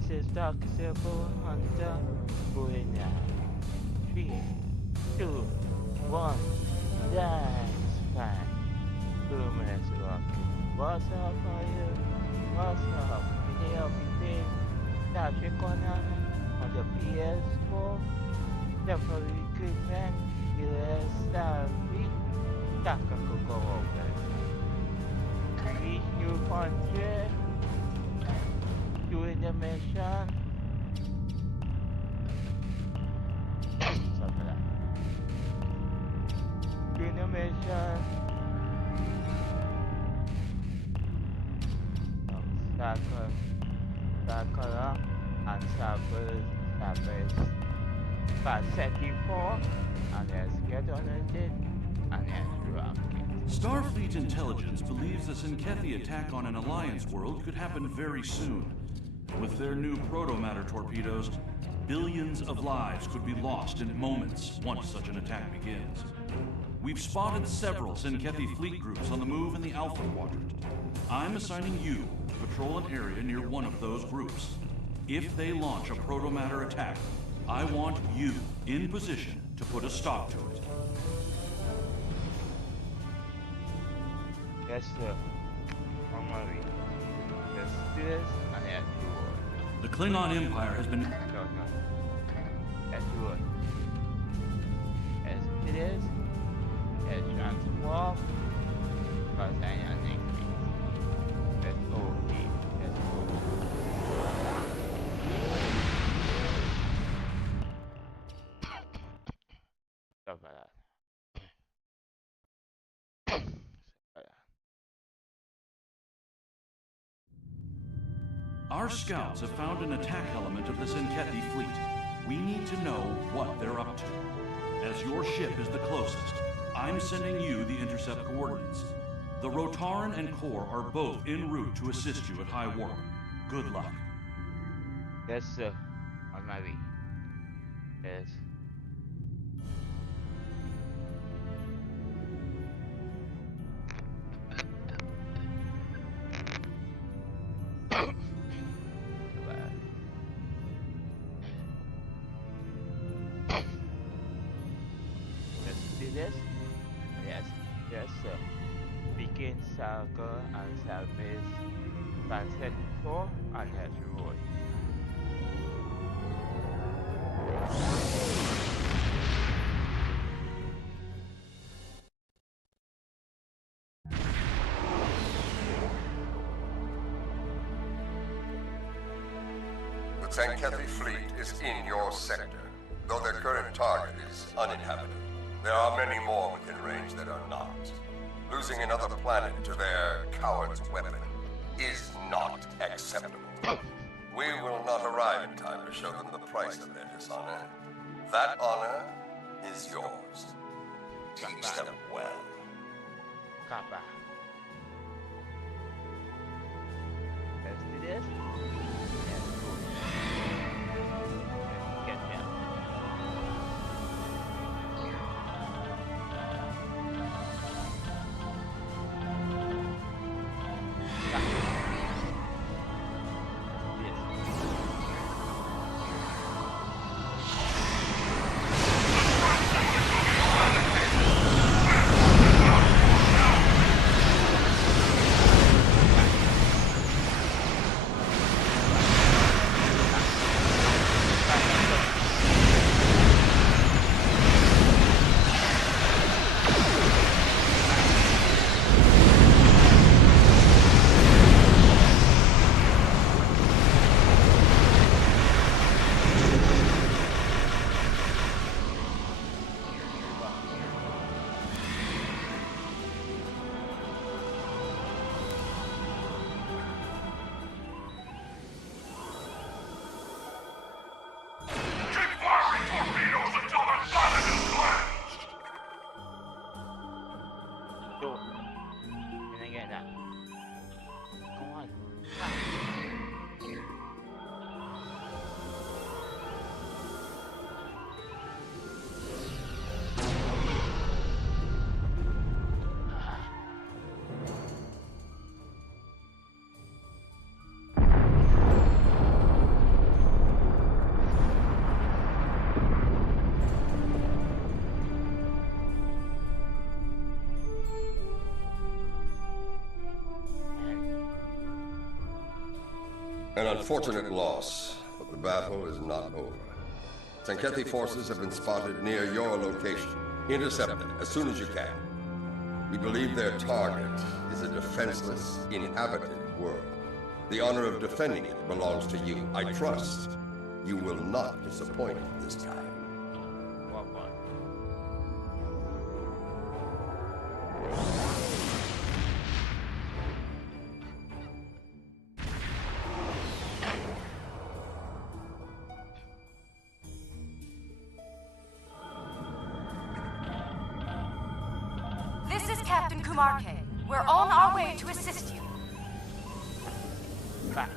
This is Dark Silver Hunter going out. 3, 2, 1, that's fine. Luminous rocket. What's up, fire? What's up? Everything. Startrek on the ps4. Temporal recruitment. US starfleet. Tactical co-open. Reach new frontier. Doing the mission. Something like that. Doing the mission. Scylla and ps4 and let's get on with it and let's rock it. Starfleet intelligence believes the Synkethi attack on an Alliance world could happen very soon. With their new proto-matter torpedoes, billions of lives could be lost in moments once such an attack begins. We've spotted several Synkethi fleet groups on the move in the Alpha Quadrant. I'm assigning you to patrol an area near one of those groups. If they launch a proto-matter attack, I want you in position to put a stop to it. Yes, sir. On my way. Let's do this and let's do it. The Klingon Empire has been... No. Let's do it. Let's do this. Let's transform. Because I am angry. Let's go. Let's go. Stuff like that. Our scouts have found an attack element of the Synkethi fleet. We need to know what they're up to. As your ship is the closest, I'm sending you the intercept coordinates. The Rotaran and Core are both en route to assist you at high warp. Good luck. Yes, sir. On my way. Yes. This? Yes, sir. Begin circle and service transit 4 and has road. The Synkethi fleet is in your sector, though their current target is uninhabited. There are many more within range that are not. Losing another planet to their coward's weapon is not acceptable. We will not arrive in time to show them the price of their dishonor. That honor is yours. Teach them well. Kappa. Let's do this. Let's go. Let's get them. An unfortunate loss, but the battle is not over. Sankethi forces have been spotted near your location. Intercept them as soon as you can. We believe their target is a defenseless, inhabited world. The honor of defending it belongs to you. I trust you will not disappoint this time. What one? This is Captain Kumarke. We're on our way to assist you. Back.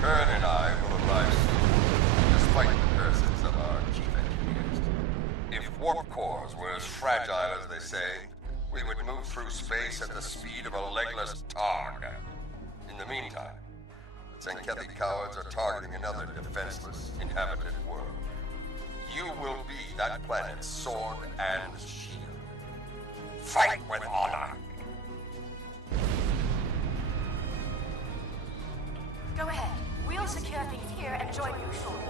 Kern and I will arrive soon, despite the curses of our chief engineers. If warp cores were as fragile as they say, we would move through space at the speed of a legless targ. In the meantime, the Sankethi cowards are targeting another defenseless, inhabited world. You will be that planet's sword and shield. Fight with honor! Go ahead. We'll secure things here and join you shortly.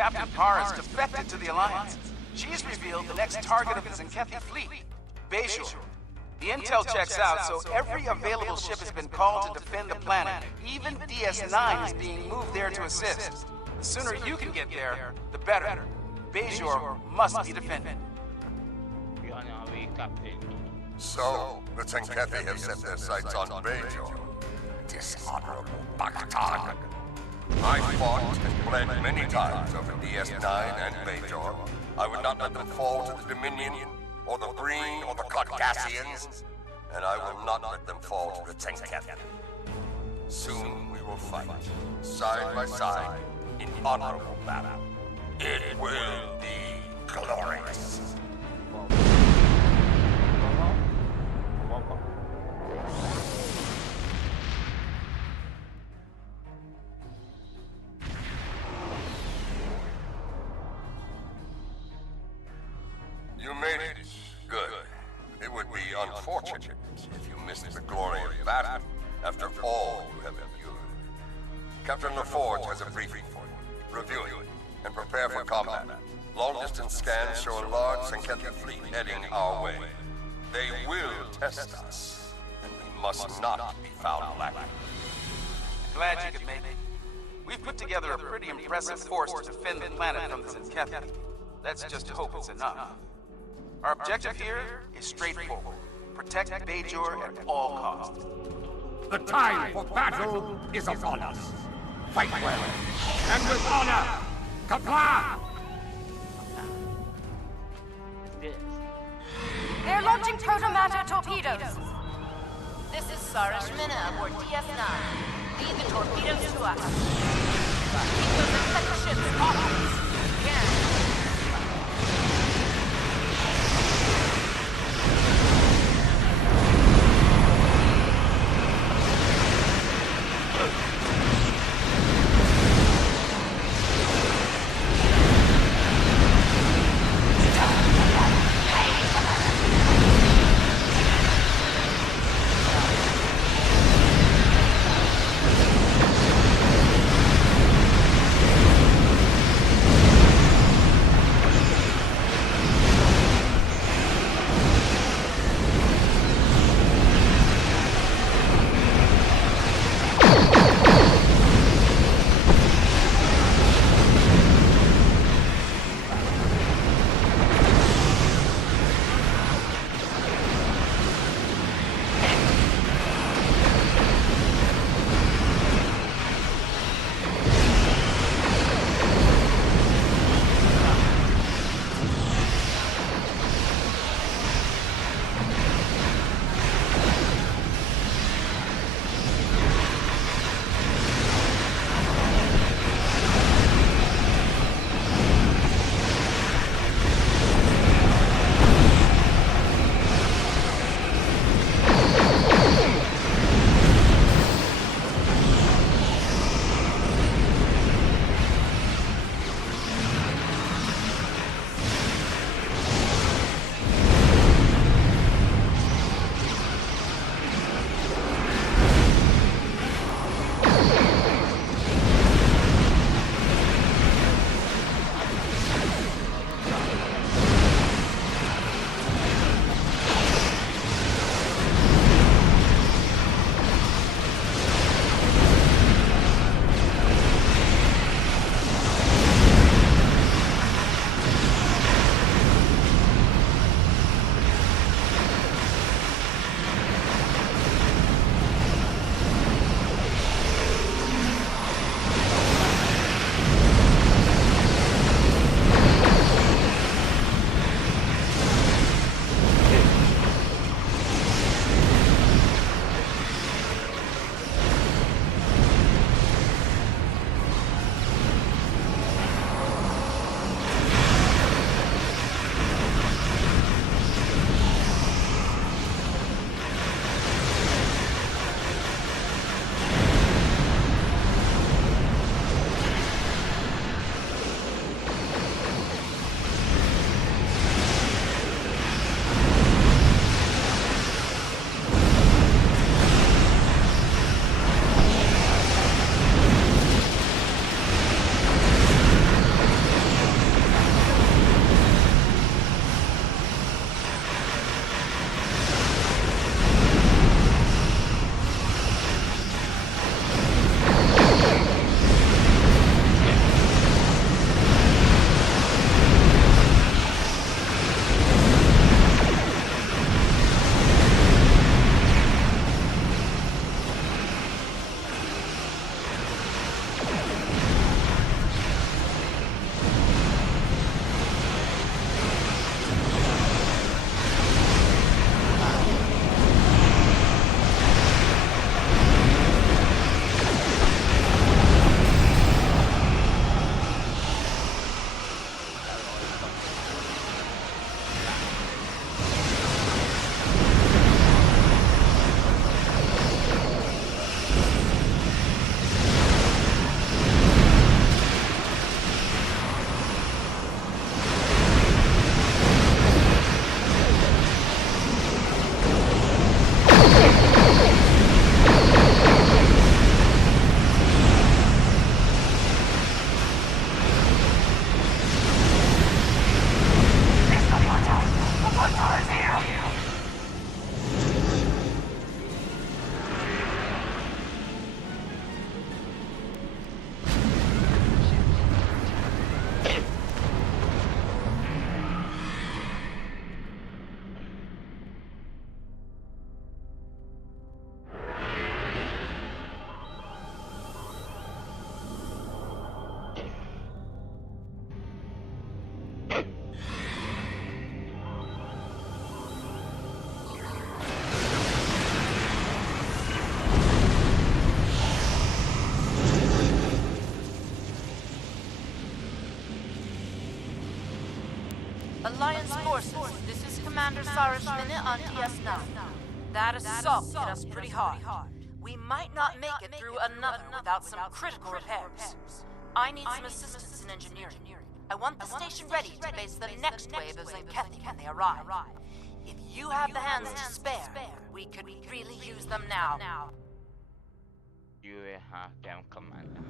Captain Parr has defected to the Alliance. She's revealed the next target of the Zenkethi fleet, Bejor. The intel checks out, so every available ship has been called to defend the planet. Even DS9 is being moved there to assist. The sooner you can get there, the better. Bejor must be defended. You're on our way, Captain. So, the Zenkethi have set their sights on Bejor. Dishonorable bastard. I fought and bled many times over DS9 and Bejor. I would not let them fall to the Dominion, or the Breen, or the Cardassians, and I will not let them fall to the Zenkethi. Soon we will fight, side by side, in honorable battle. It will be glorious. You made it. Good. It would be unfortunate if you missed the glory of battle after all you have endured. Captain LaForge has a briefing for you. Review it and prepare for combat. Long-distance scans show a large Zenkethi fleet heading our way. They will test us, and we must not be found lacking. Glad you could make it. We've put together a pretty impressive force to defend the planet from the Zenkethi. Let's just hope it's enough. Our objective here is straightforward. Protect Bejor at all costs. The time for battle is upon us. Fight well, and with honor. Kapla! This. They're launching protomatter torpedoes. This is Sarah Shmina aboard DS9. Lead the torpedoes to us. Keep those infected ships off us. Yeah. Alliance forces, this is Commander Sarishmina on DS9. That assault hit us pretty hard. We might not make it through another without some critical repairs. I need some assistance in engineering. I want the station ready to base the next wave of Zenkethi when they arrive. If you have the hands to spare, we could really use them now. You have them, Commander.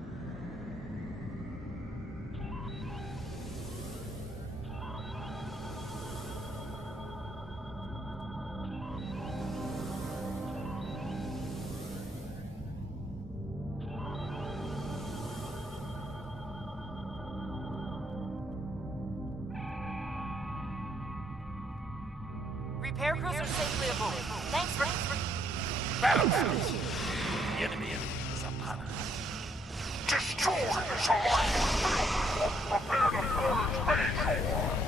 Repair crews are safely aboard. Thanks for... Battlefield! The enemy is upon us. Destroy this alliance! Prepare to purge Bajor!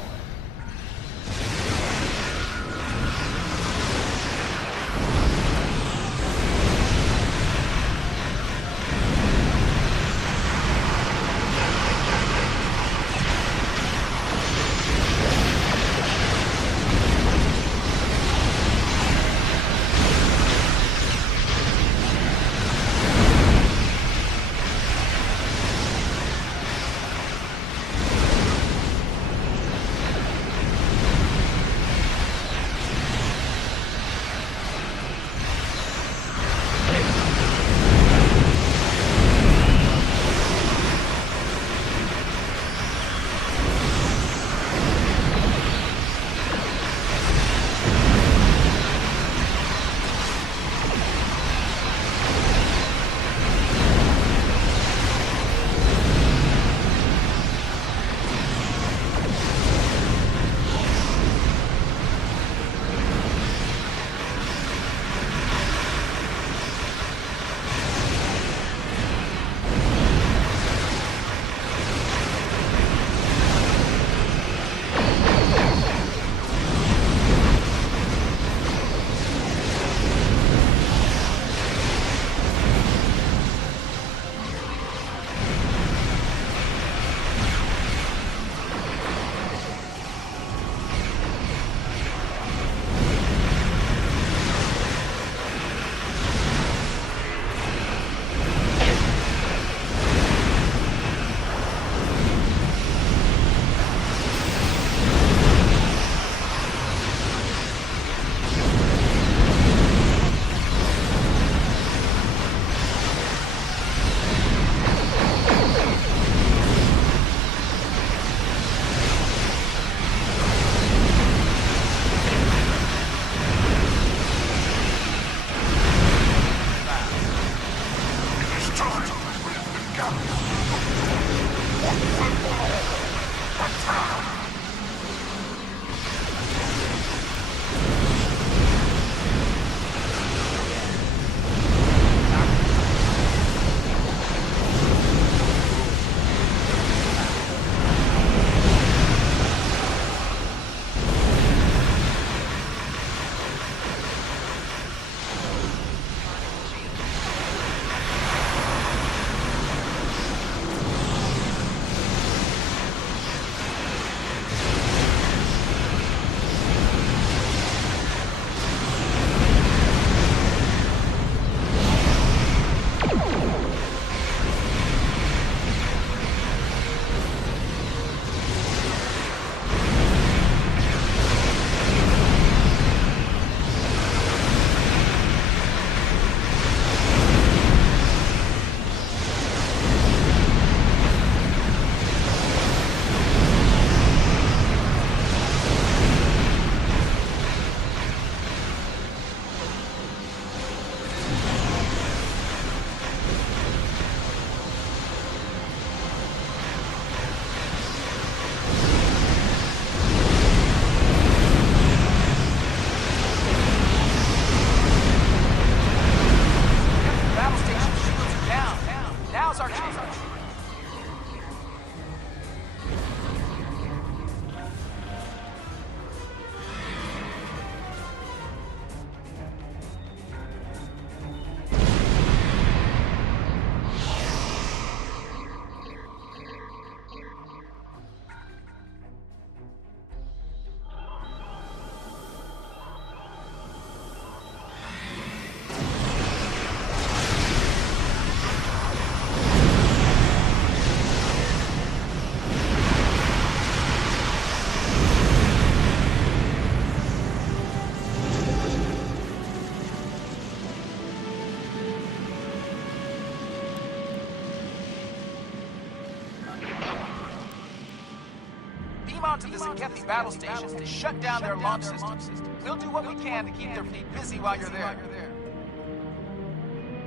onto the Zenkethi battle stations to shut down their launch systems. We'll do what we can to keep their fleet busy while you're there.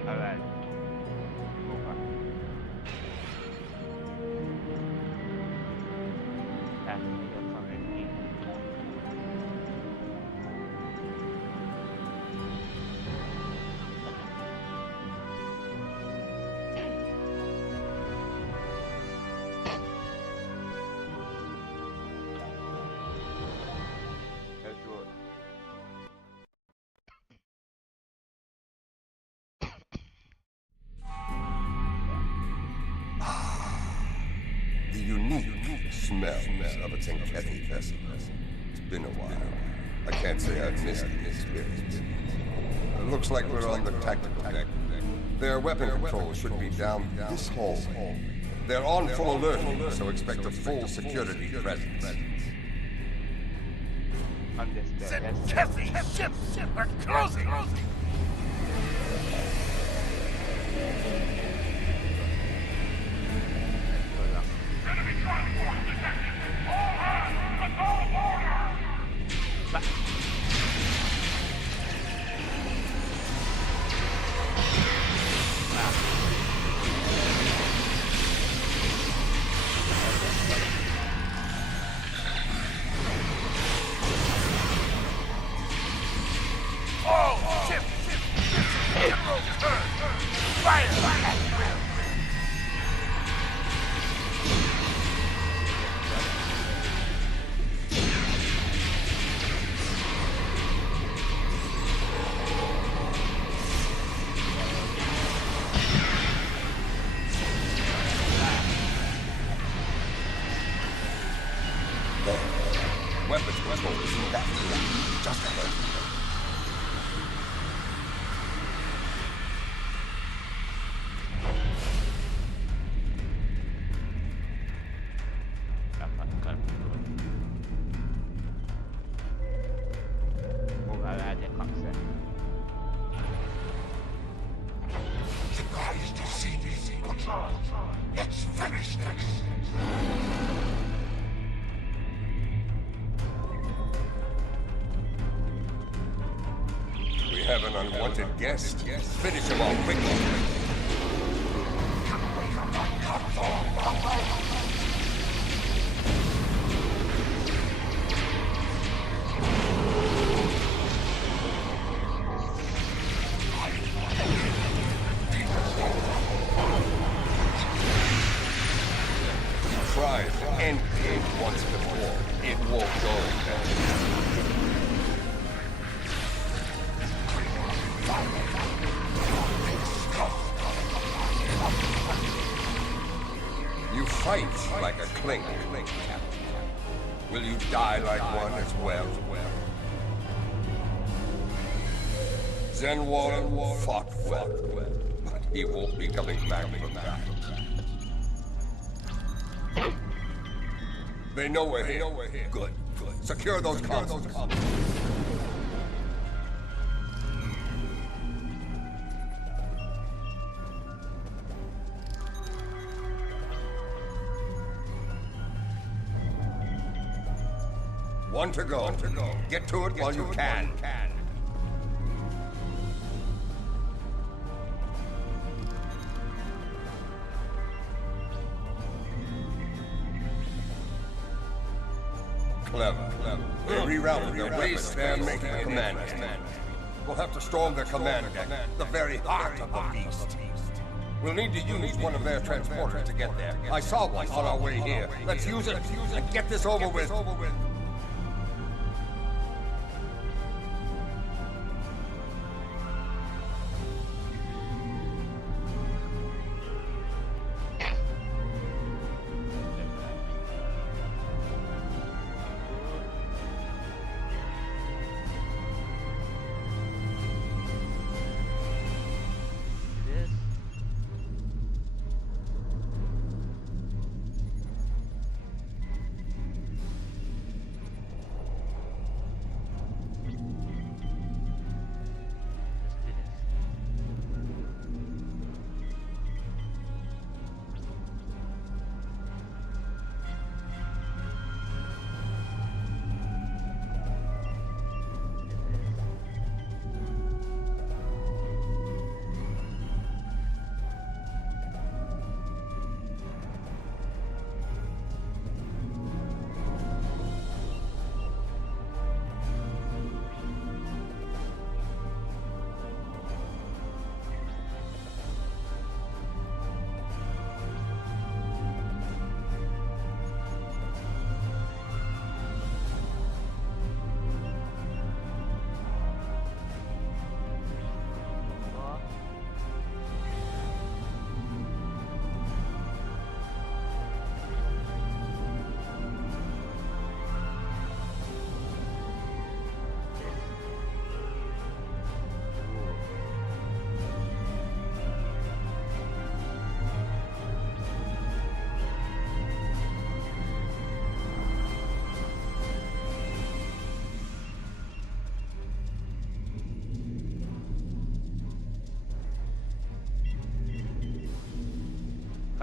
Alright. The unique smells of a Zenkethi vessel. It's been a while. I can't say I've missed the experience. It looks like we're on the tactical deck. Their weapon control should be down this hall. They're on full alert, so expect a full security presence. Understand. Zenkethi ships are closing! Enemy transport detected! All hands, assault order! All ships! General turn! Fire at will! Weapons control isn't that good. Just alert. Surprised to see this control. It's finished. We have an unwanted guest. Finish him off quickly. Tried to end it once before. It won't go down. You fight like a clink, Captain. Will you die like one as well? Zenwallen fought well, but he won't be coming back from that. They know we're here. Good. Secure those consoles. One to go. Get to it while you can. Clever. They rerouted their weapons. They're making a command deck. We'll have to storm their command deck, the very heart of the beast. We'll need to use one of their transporters to get there. I saw one on our way here. Let's use it and get this over with.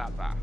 Papa.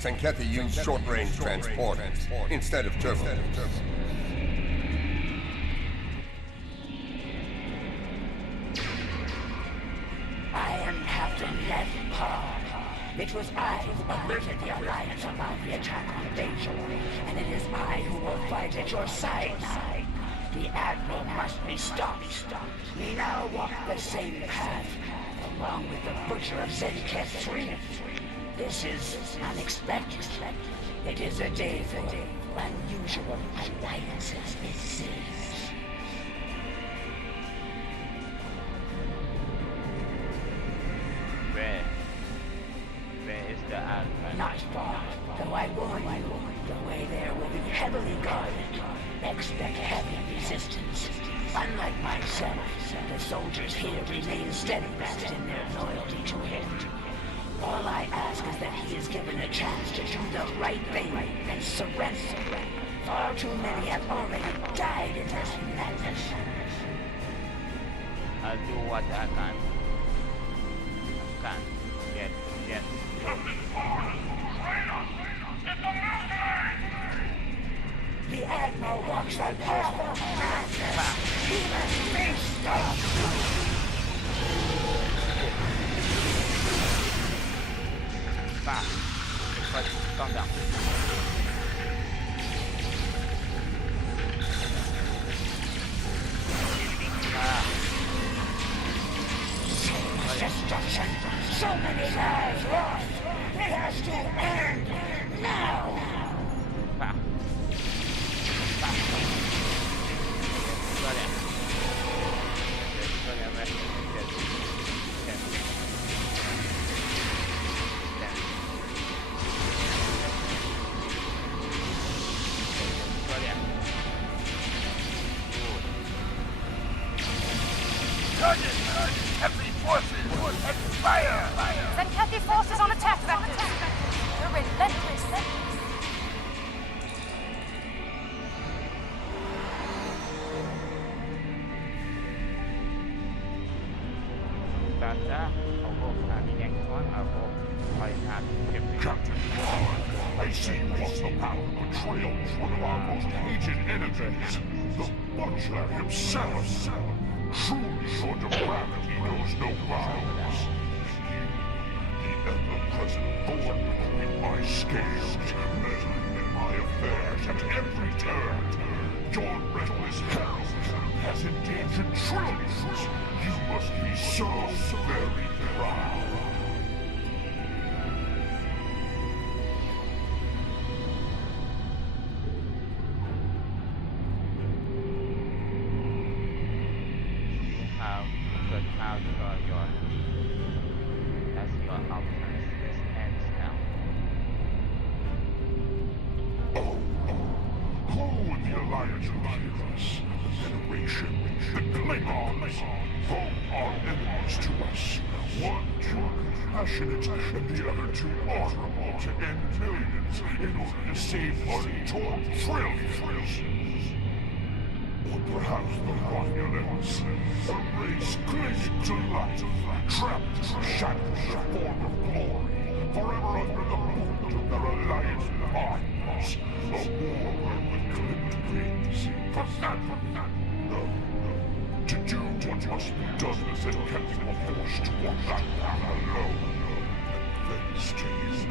Sankethi used short-range transporters instead of turbos. I am Captain Ned Paul. It was I who alerted the Alliance about the attack on Bajor, and it is I who will fight at your side now. The Admiral must be stopped. We now walk the same path, along with the butcher of Zenketh III. This is unexpected. It is a day for unusual alliances, it seems. Where is the Alpha? Not far, though I warn you, the way there will be heavily guarded. Expect heavy resistance. Unlike myself, the soldiers here remain steadfast in their loyalty to him. All I ask is that he is given a chance to do the right thing and surrender. Far too many have already died in this madness. I'll do what I can. Yes. The Admiral walks the path of madness. He must be stopped. Calm down. Destruction. So many lives lost. It has to end now. Zenketh forces on attack vectors. They're relentless. Captain Paul, I see what's the power betrayals one of our most hated enemies, the Butcher himself. Truly, your depravity knows no bounds. You, the ever-present thorn between my scales, meddling in my affairs at every turn. Your reckless herald has endangered trillions. You must be so very proud. And the other two honorable to end millions in order to save untold trillions. Or perhaps the Romulans, a race clinging to life, trapped in the shadows of form of glory, forever under the boot of their alliance partners. A war with clipped wings. No. To do what must be done is that kept you forced to walk that path alone. Thanks to you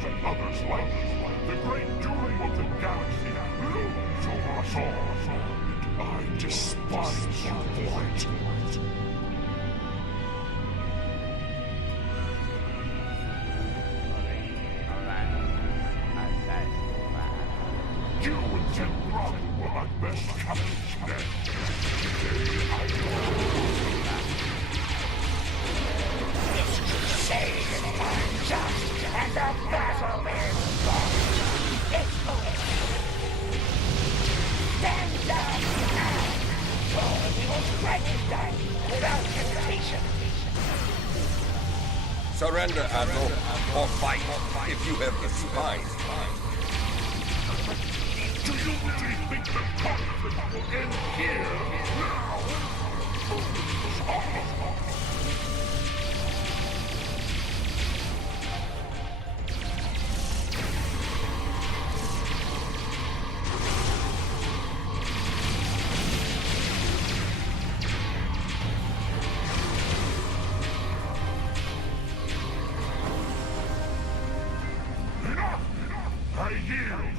and others like you, the great doom of the galaxy looms over us all, and I despise you for it. You and temporal were my best captains then. Today I know. This crusade is unjust, and the battle is fought. It's over. Stand down now, or we will strike you down without hesitation. Surrender, Admiral, or fight if you have the spine. Do you really think the conflict will end here, now?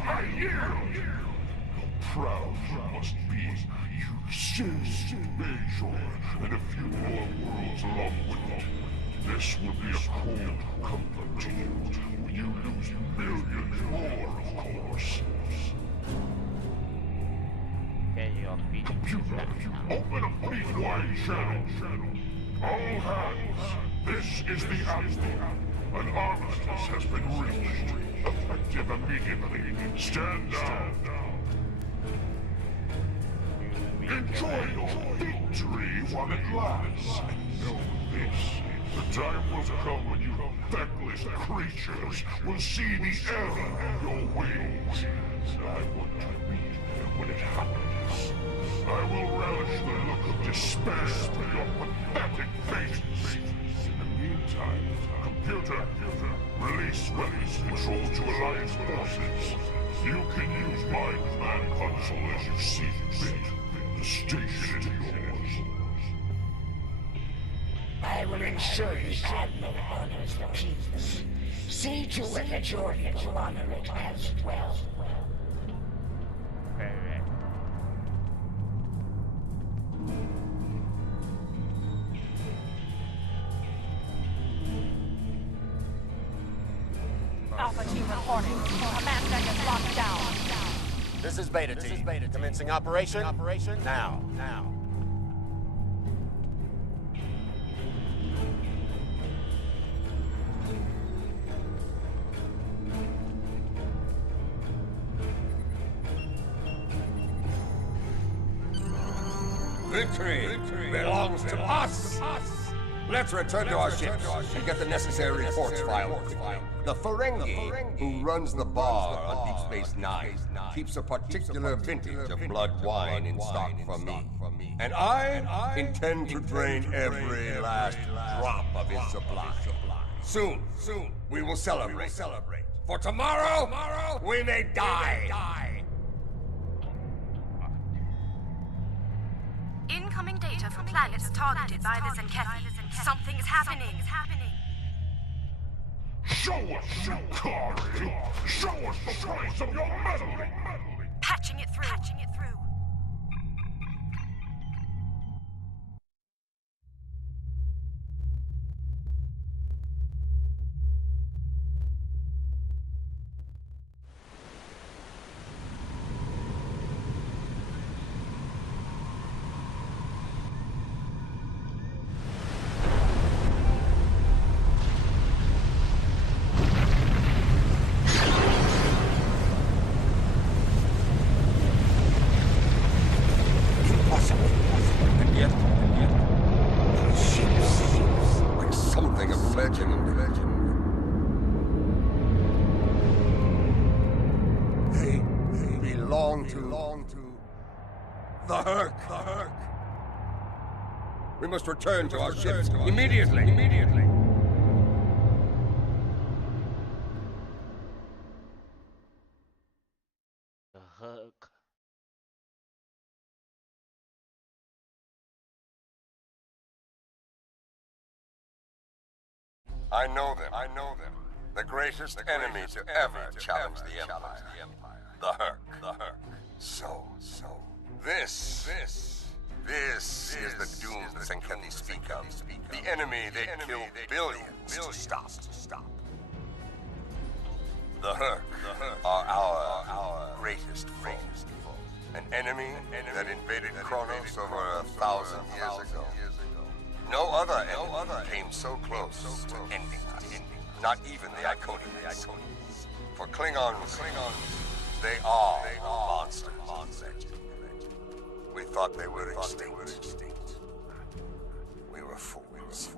I yield! How proud you must be, you Scylla, Bajor, and a few more worlds along with you. This will be a cold comfort to you when you lose millions more, of course. Computer, open a fleet wide channel. All hands, this is the Admiral. An armistice has been reached. Effective immediately. Stand down. Enjoy your victory while it lasts. And know this. The time will come when you feckless creatures will see the error in your ways. I want to meet them when it happens. I will relish the look of despair on your pathetic faces. In the meantime, computer, release weapons control to Alliance forces. You can use my command console as you see fit. The station is yours. I will ensure the Admiral honors the peace. See to it that your people honor it as well. Alpha team reporting. Command deck is locked down. This is Beta team. Commencing operation. Now. Victory belongs to us! Let's return to our ships and get the necessary reports filed. The Ferengi, who runs the bar on Deep Space Nine, keeps a particular vintage of blood wine in stock for me. And I intend to drain every last drop of his supply. Soon, we will celebrate. For tomorrow, we may die. Incoming data from planets targeted by the Zenkethi. Something's happening. Show us, Yukari! Show us the price of your meddling! Patching it through. The Herc. We must return to our ships immediately. The Herc. I know them. The greatest enemy to ever challenge the Empire. The Herc. So. This is the doom the Zenkethi speak of. The enemy they kill billions to stop. The Herc are our greatest foe. An enemy that invaded Kronos over 1,000 years ago. No other enemy came so close to ending us. Not even the Iconians. For Klingons, they are monsters. We thought they were extinct. We were fools.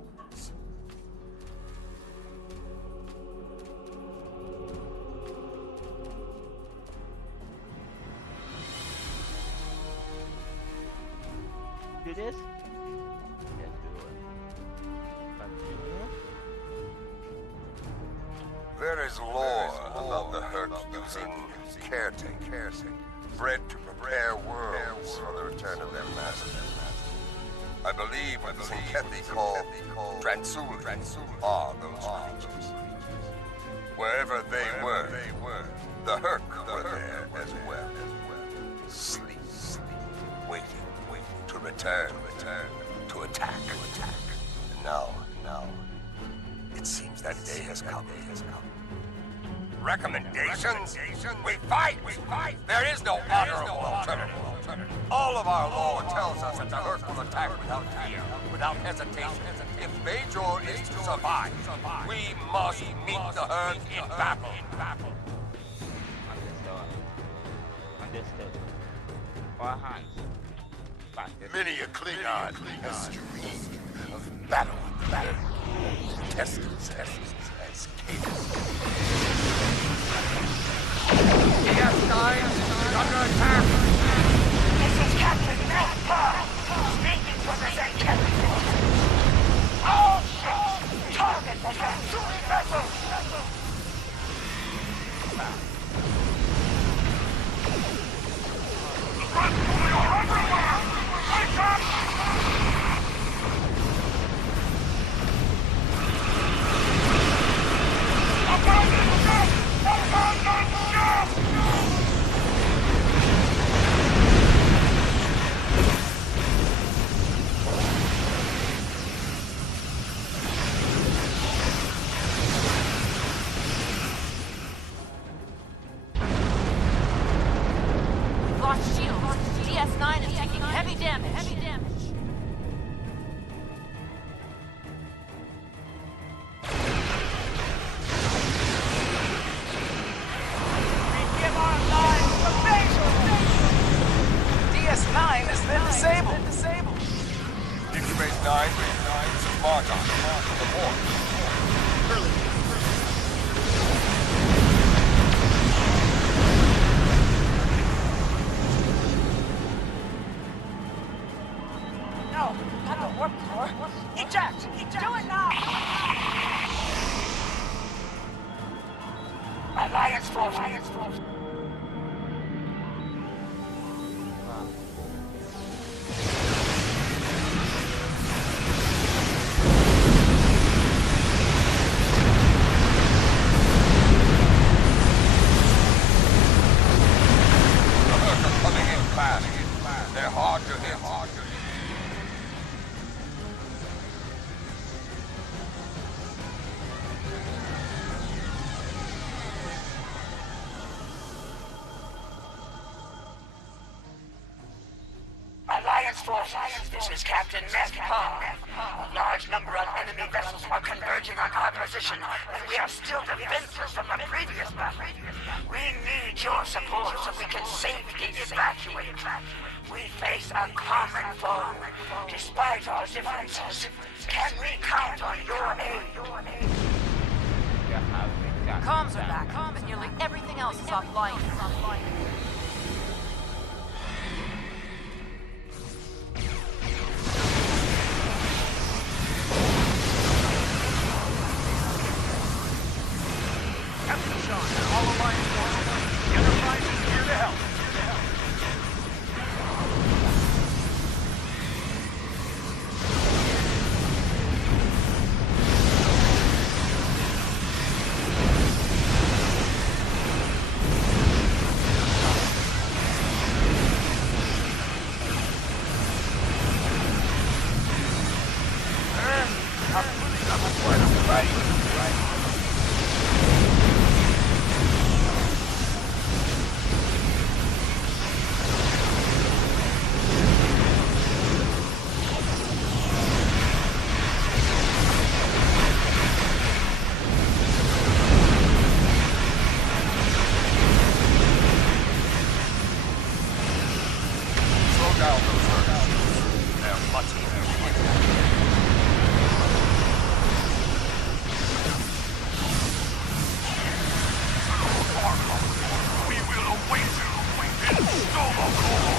Do this? Let's do it. Continue. There is lore about the Herc using caretaker, bred to prepare worlds for the return of their master. I believe what the Zenkethi call Transul are those creatures. Wherever they were, the Herc were there as well. Sleep, waiting to return, to attack. Now, it seems that day has come. Recommendations? We fight! There is no honorable alternative. All of our lore tells us that the Herc will attack without fear, without hesitation. If Bajor is to survive, we must meet the Herc in battle. Understood. All hands. Back. Many a Klingon has dreamed of battle. Tested as chaos. DS9 is under attack! This is Captain Mayfair, speaking for the Zenkethi forces. All ships, target the Tacial vessels! Lost shield. DS9 is taking heavy damage. Alliance forces. Coming in fast. They're hard to hit. Alliance forces, this is Captain Nepal. A large number of enemy vessels are converging on our position, and we are still defenseless from the previous battle. We need your support so we can safely evacuate. We face a common foe. Despite our differences, can we count on your aid? Comms are back, but nearly everything else is offline. Captain Sean, all Alliance forces. The Enterprise is here to help. I'm putting up quite a fight. Slow down those earth. They're much We will await you in Stomachor!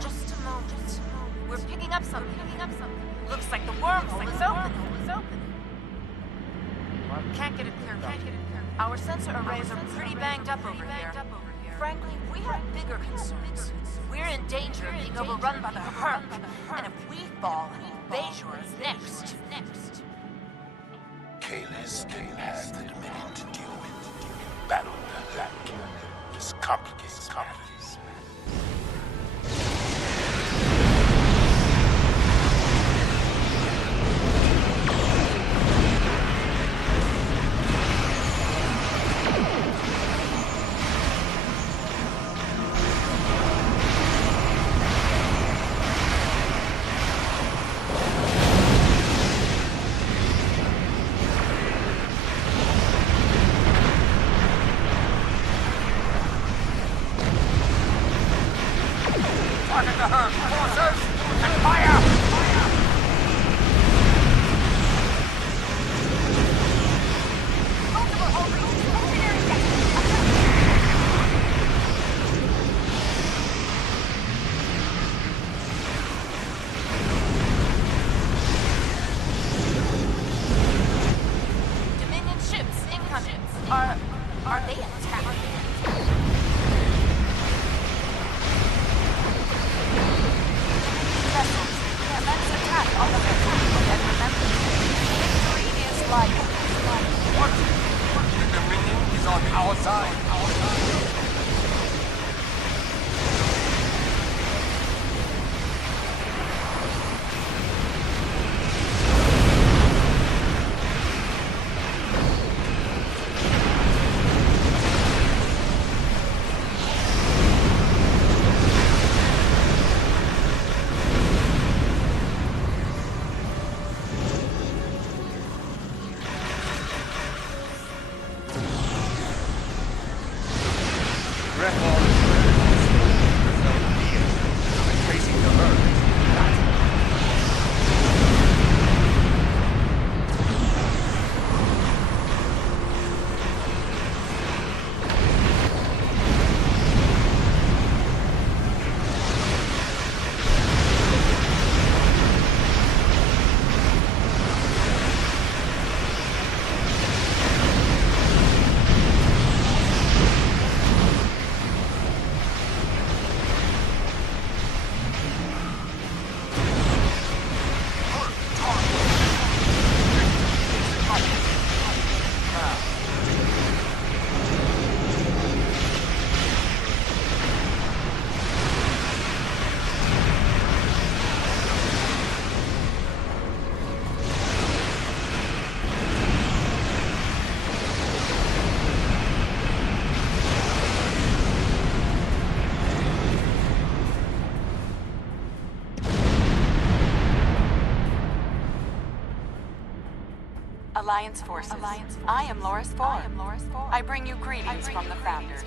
Just a moment. We're picking up something. Looks like the wormhole is open. Can't get it clear. Our sensor arrays are pretty banged up over here. Frankly, we have bigger concerns. We're in danger of being overrun by the Herc, and if we fall, Bejor is next. Kalis didn't have the dominion to deal with. Battle the Black. This complicates matters. our side. Alliance Forces. I am Loris 4. I bring you greetings from the Founders.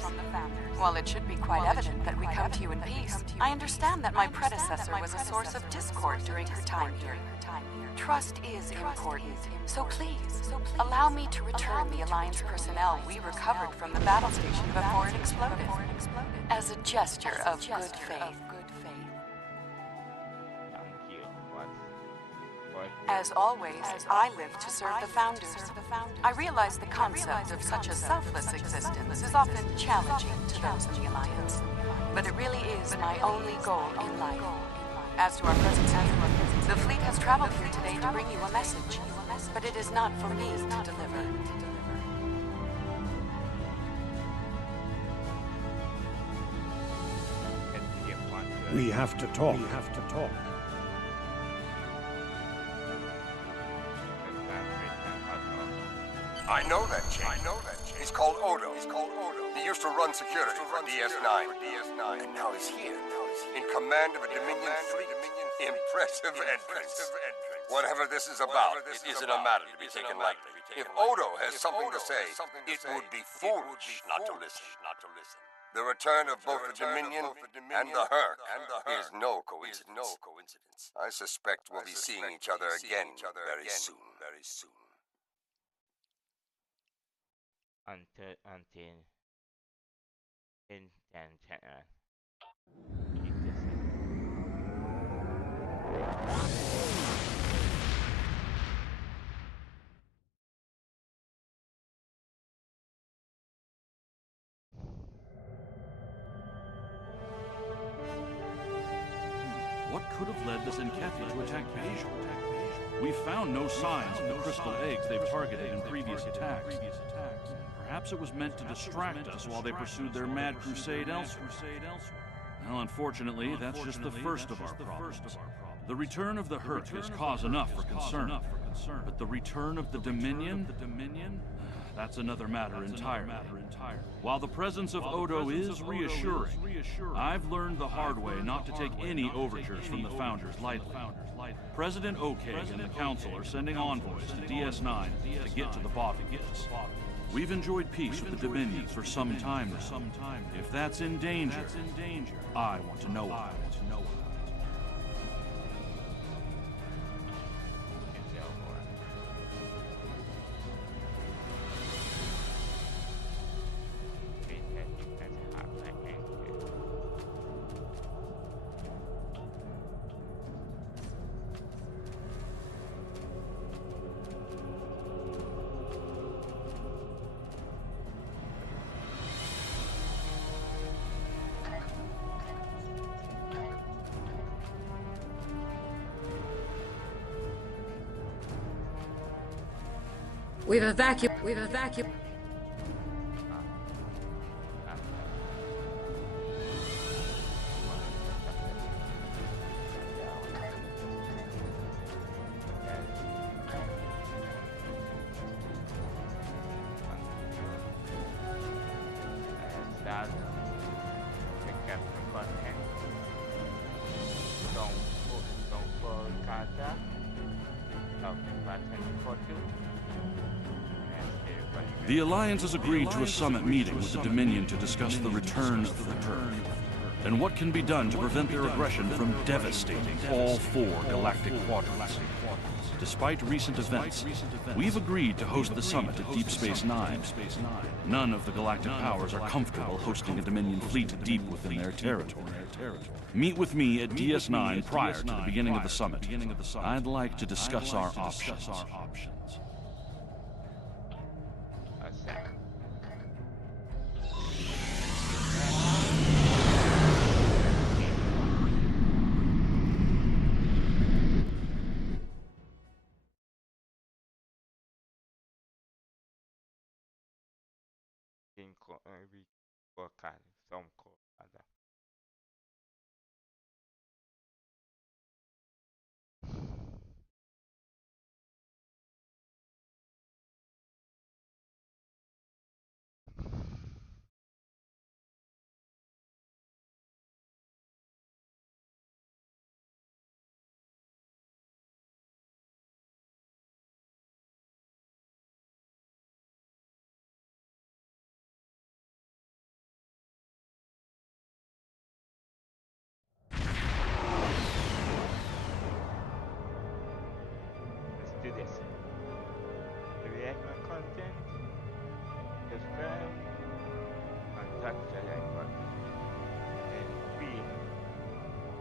While it should be quite evident that we come to you in peace, I understand that my predecessor was a source of discord during her time here. Trust is important, so please, allow me to return the Alliance personnel we recovered from the battle station before it exploded, as a gesture of good faith. As always, I live to serve the Founders. I realize the concept of such a selfless existence is often challenging to those in the Alliance, but it really is my only goal in life. As to our presence here, the fleet has traveled here today to bring you a message, but it is not for me to deliver. We have to talk. I know that chick. He's called Odo. He used to run security for DS9. And now he's here. In command of a Dominion fleet. Impressive entrance. Whatever this is about, it isn't a matter to be taken lightly. If Odo has something to say, it would be foolish not to listen. The return of both the Dominion and the Herc is no coincidence. I suspect we'll be seeing each other again very soon. Until in What could have led this Enkethi to attack Bajor? We've found no signs of the crystal eggs they've targeted in previous attacks. Perhaps it was meant to distract us while they pursued their mad crusade elsewhere. Well, unfortunately, that's just the first of our problems. The return of the Herc is cause enough for concern. But the return of the Dominion? That's another matter entirely. While the presence of Odo is reassuring, I've learned the hard way not to take any overtures from the Founders lightly. President Oke and the Council are sending envoys to DS9 to get to the bottom of this. We've enjoyed peace with the Dominion for some time now. If that's in danger, I want to know about it. We've evacuated. about 24-2. The Alliance has agreed to a summit meeting with the Dominion to discuss the return of the Earth and what can be done to prevent their aggression from devastating all 4 galactic quadrants. Despite recent events, we've agreed to host the summit at Deep Space Nine. None of the galactic powers are comfortable hosting a Dominion fleet deep within their territory. Meet with me at DS9 prior to the beginning of the summit. I'd like to discuss our options. Do this. React content. Subscribe. And touch the like button. In 3,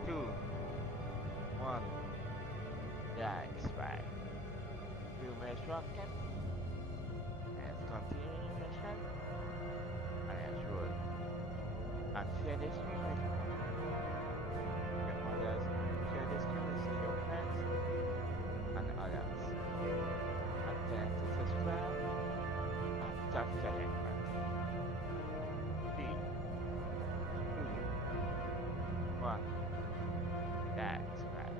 2, 1. That's right. Few minutes rocket. Let's continue the mission. And let's roll. And share this with your others. Share this with your friends and others. And then to subscribe and touch the like button. 3, 2, 1. That's right.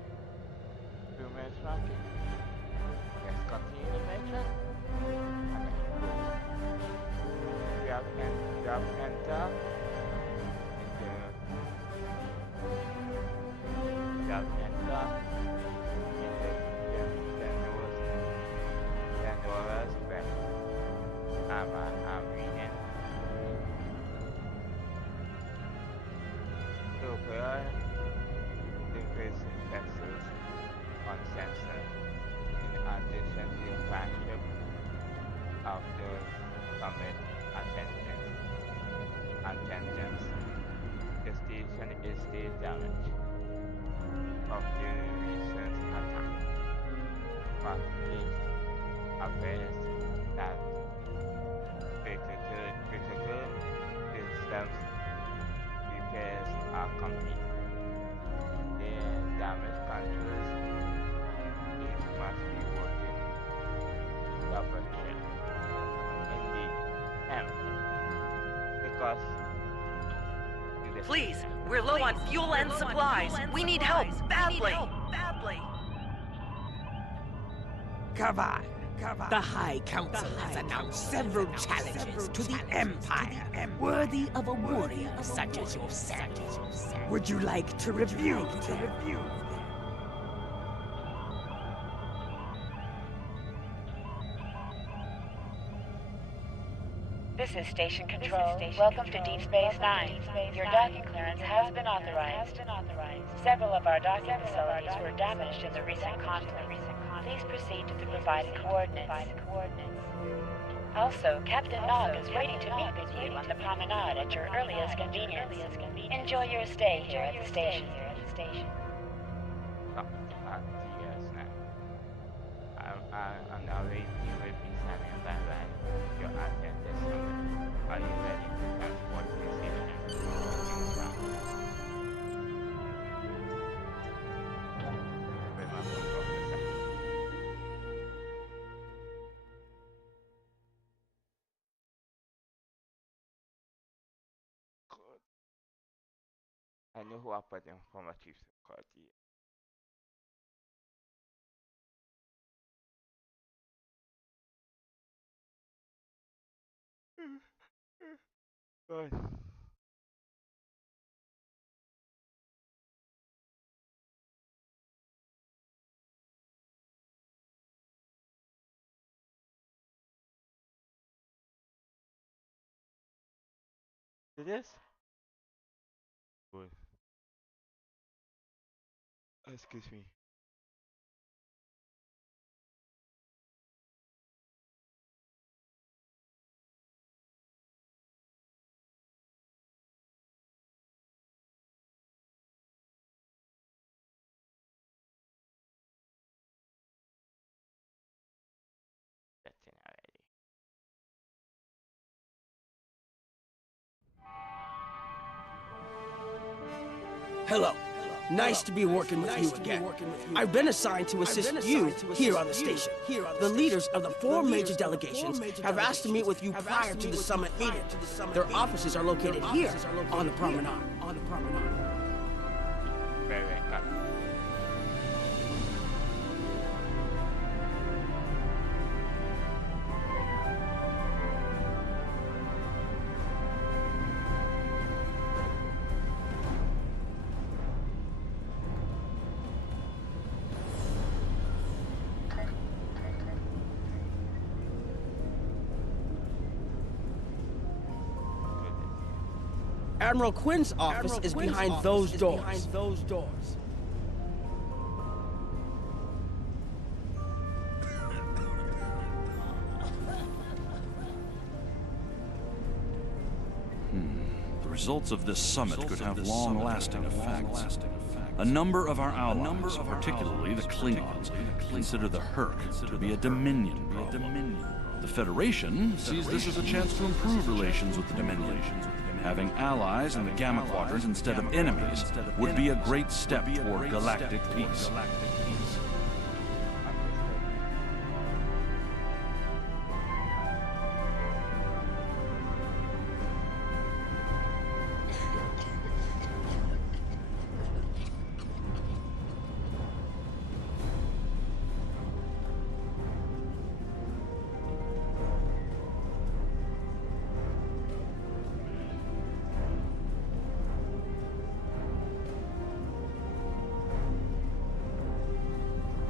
2 minutes rocket. Let's continue the mission. And then go. Grab enter. Grab enter. I'm reading. Super increase vessels on sensor in addition to the flagship of the summit attendance. The station is still damaged from the recent attack, but it appears that critical systems repairs are complete. The damaged controls must be working double check. Indeed, because please, we're low on fuel and supplies. We need help badly. Kavan, the High Council has announced several challenges to the Empire, worthy of a warrior such as yourself. Would you like to review them? This is Station Control. Welcome to Deep Space Nine. Your docking clearance has been authorized. Several of our docking facilities were damaged in the recent conflict. Please proceed to the provided coordinates. Also, Captain Nog is waiting to meet with you on the promenade at your earliest convenience. Enjoy your stay here at the station. I'm now waiting with me standing by your attendant summit. Are you ready to transport this station? I know who I put in from a chief's card. Good. It is? Good. Excuse me. That's in already. Hello. Nice to be working with you again. I've been assigned to assist you here on the station. The leaders of the 4 major delegations have asked to meet with you prior to the summit meeting. Their offices are located here on the promenade. Very well. Admiral Quinn's office is behind those doors. The results of this summit could have long-lasting effects. A number of our allies, particularly the Klingons, consider the Herc to be a Dominion problem. The Federation sees this as a chance to improve relations with the Dominion. Having allies in the Gamma Quadrant instead of enemies would be a great step toward galactic peace.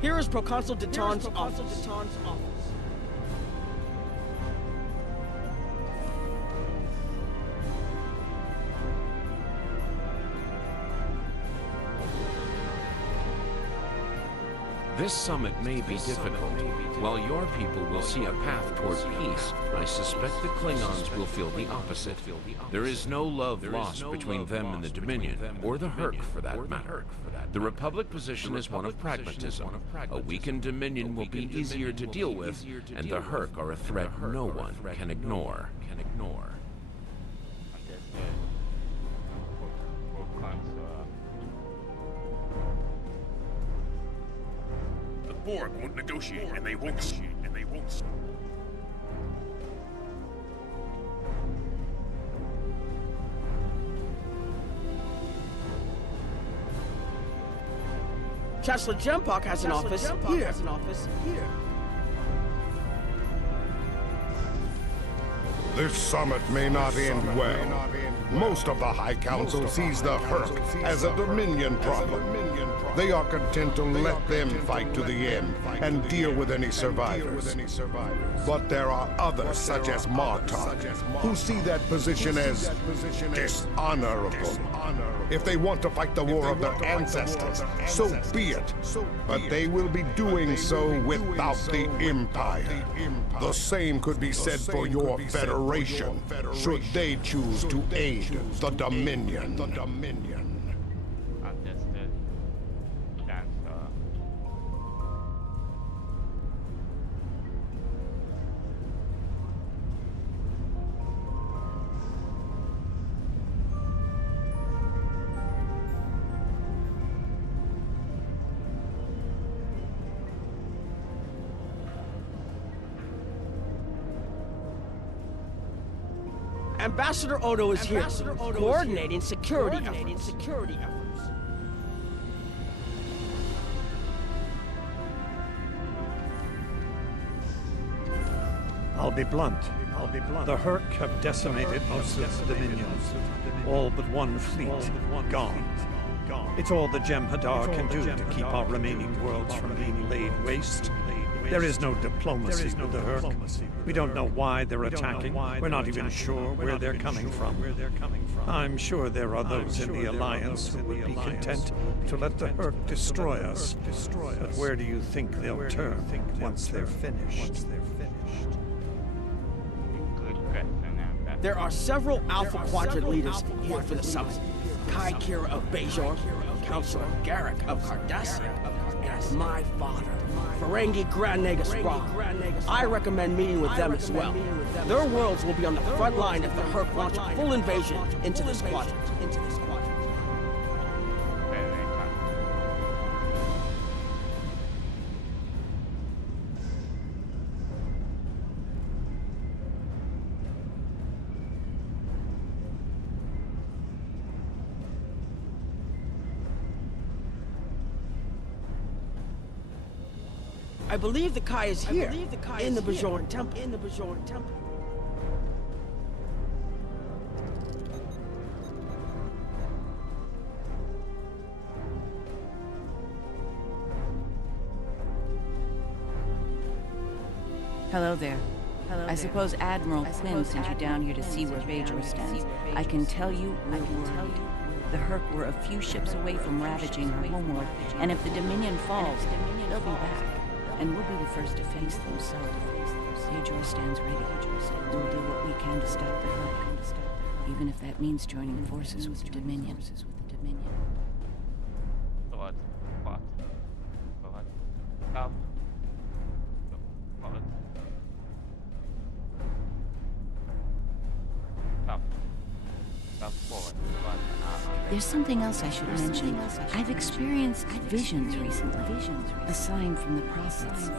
Here is Proconsul Deton's office. This summit may be difficult. While your people will see a path toward peace, I suspect the Klingons will feel the opposite. There is no love lost between them and the Dominion, or the Herc for that matter. The Republic position is one of pragmatism. A weakened Dominion will be easier to deal with, and the Herc are a threat no one can ignore. The Borg won't negotiate, and they won't. Chancellor Jempok has an office here. This summit may not end well. Most of the High Council sees the Herc as a Dominion problem. They are content to let them fight to the end and deal with any survivors. But there are others, such as Martok, who see that position as dishonorable. If they want to fight the war of their ancestors, so be it. But they will be doing so without the Empire. The same could be said for your Federation, should they choose to aid the Dominion. Understood. Transfer. Ambassador Odo is here, coordinating security efforts. I'll be blunt. The Herc have decimated most of the Dominions. All but one fleet gone. It's all the Jem'Hadar can do to keep our remaining worlds from being laid waste. There is no diplomacy with the Herc. We don't know why they're attacking. We're not even sure where they're coming from. I'm sure there are those in the Alliance who would be content to let the Herc destroy us. But where do you think they'll turn once they're finished? There are several Alpha Quadrant leaders here for the summit. Kai Kira of Bajor, Councilor Garrick of Cardassia, and my father, Ferengi Grand Nagus Ra. I recommend meeting with them as well. Their worlds will be on the front line if the Herc launch a full invasion into this quadrant. I believe the Kai is here, in the Bajoran Temple. Hello there. I suppose Admiral Quinn sent you down here to see where Bajor stands. I can tell you, we're worried. The Herc were a few ships away from ravaging our homeworld, and if the Dominion falls, they'll be back. And we'll be the first to face them, so Bajor stands ready. We'll do what we can to stop the Herc, even if that means joining forces with the Dominion. There's something else I should mention. I've experienced visions recently, a sign from the prophets.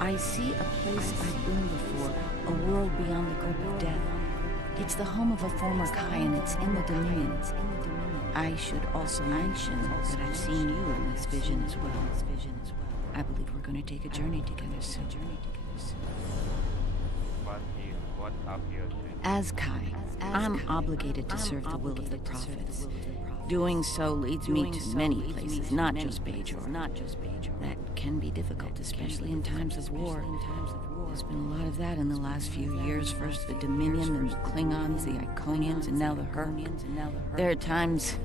I see a place I've been before, a world beyond the grip of death. It's the home of a former Kai, and it's in the Dominion. I should also mention that I've seen you in this vision as well. I believe we're going to take a journey together soon. As Kai, I'm obligated to serve the will of the prophets. Doing so leads me to many places, not just Bajor. That can be difficult, especially in times of war. There's been a lot of that in the last few years. First the Dominion, then the Klingons, the Iconians, and now the Herc. There are times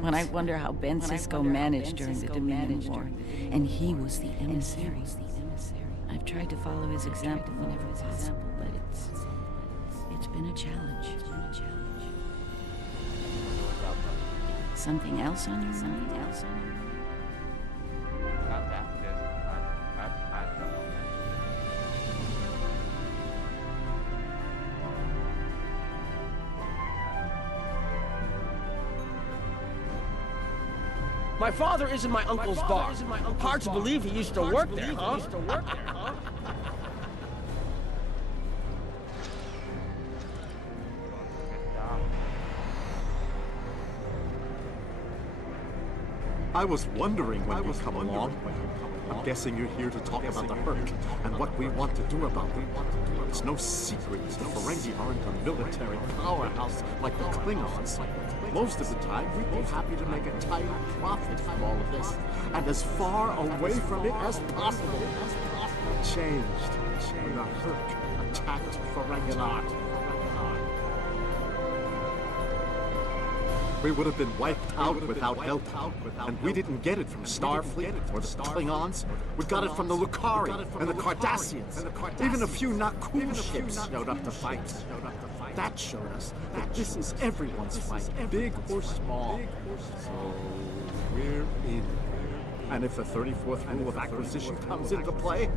when I wonder how Ben Sisko managed during the Dominion War. And he was the emissary. I've tried to follow his example whenever possible, but it's been a challenge. Something else on your mind? My father is in my uncle's bar. Hard to believe he used to work there, huh? I was wondering when you'd come along. I'm guessing you're here to talk about the Herc and what we want to do about them. It's no secret the Ferengi aren't a military powerhouse like the Klingons. Most of the time, we'd be happy to make a tiny profit from all of this, and as far away from it as possible. Changed when the Herc attacked Ferengi. We would have been wiped out without help, and we didn't get it from Starfleet or the Klingons. We got it from the Lucari and the Cardassians. Even a few not cool ships showed up to fight. That showed us that this is everyone's fight, big or small. So we're in. And if the 34th rule of acquisition comes into play,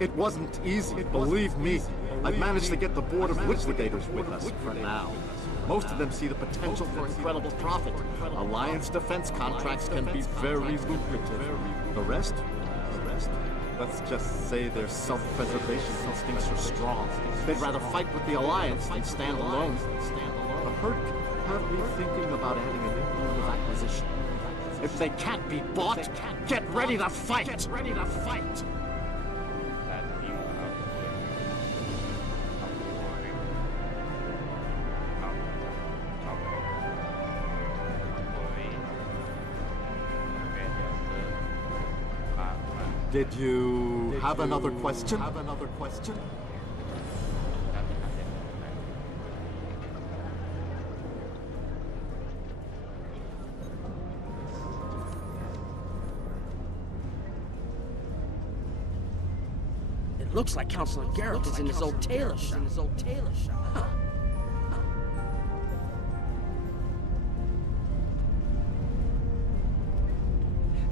it wasn't easy, believe me. I've managed to get the Board of Liquidators with us for now. Most of them see the potential for incredible profit. Alliance defense contracts can be very lucrative. The rest? Let's just say their self-preservation instincts are strong. They'd rather fight with the Alliance than stand alone. The Herc have me thinking about adding a new rule of acquisition. If they can't be bought, get ready to fight! Get ready to fight! Did you have another question? It looks like Counselor Garrett is in his old tailor shop. Huh.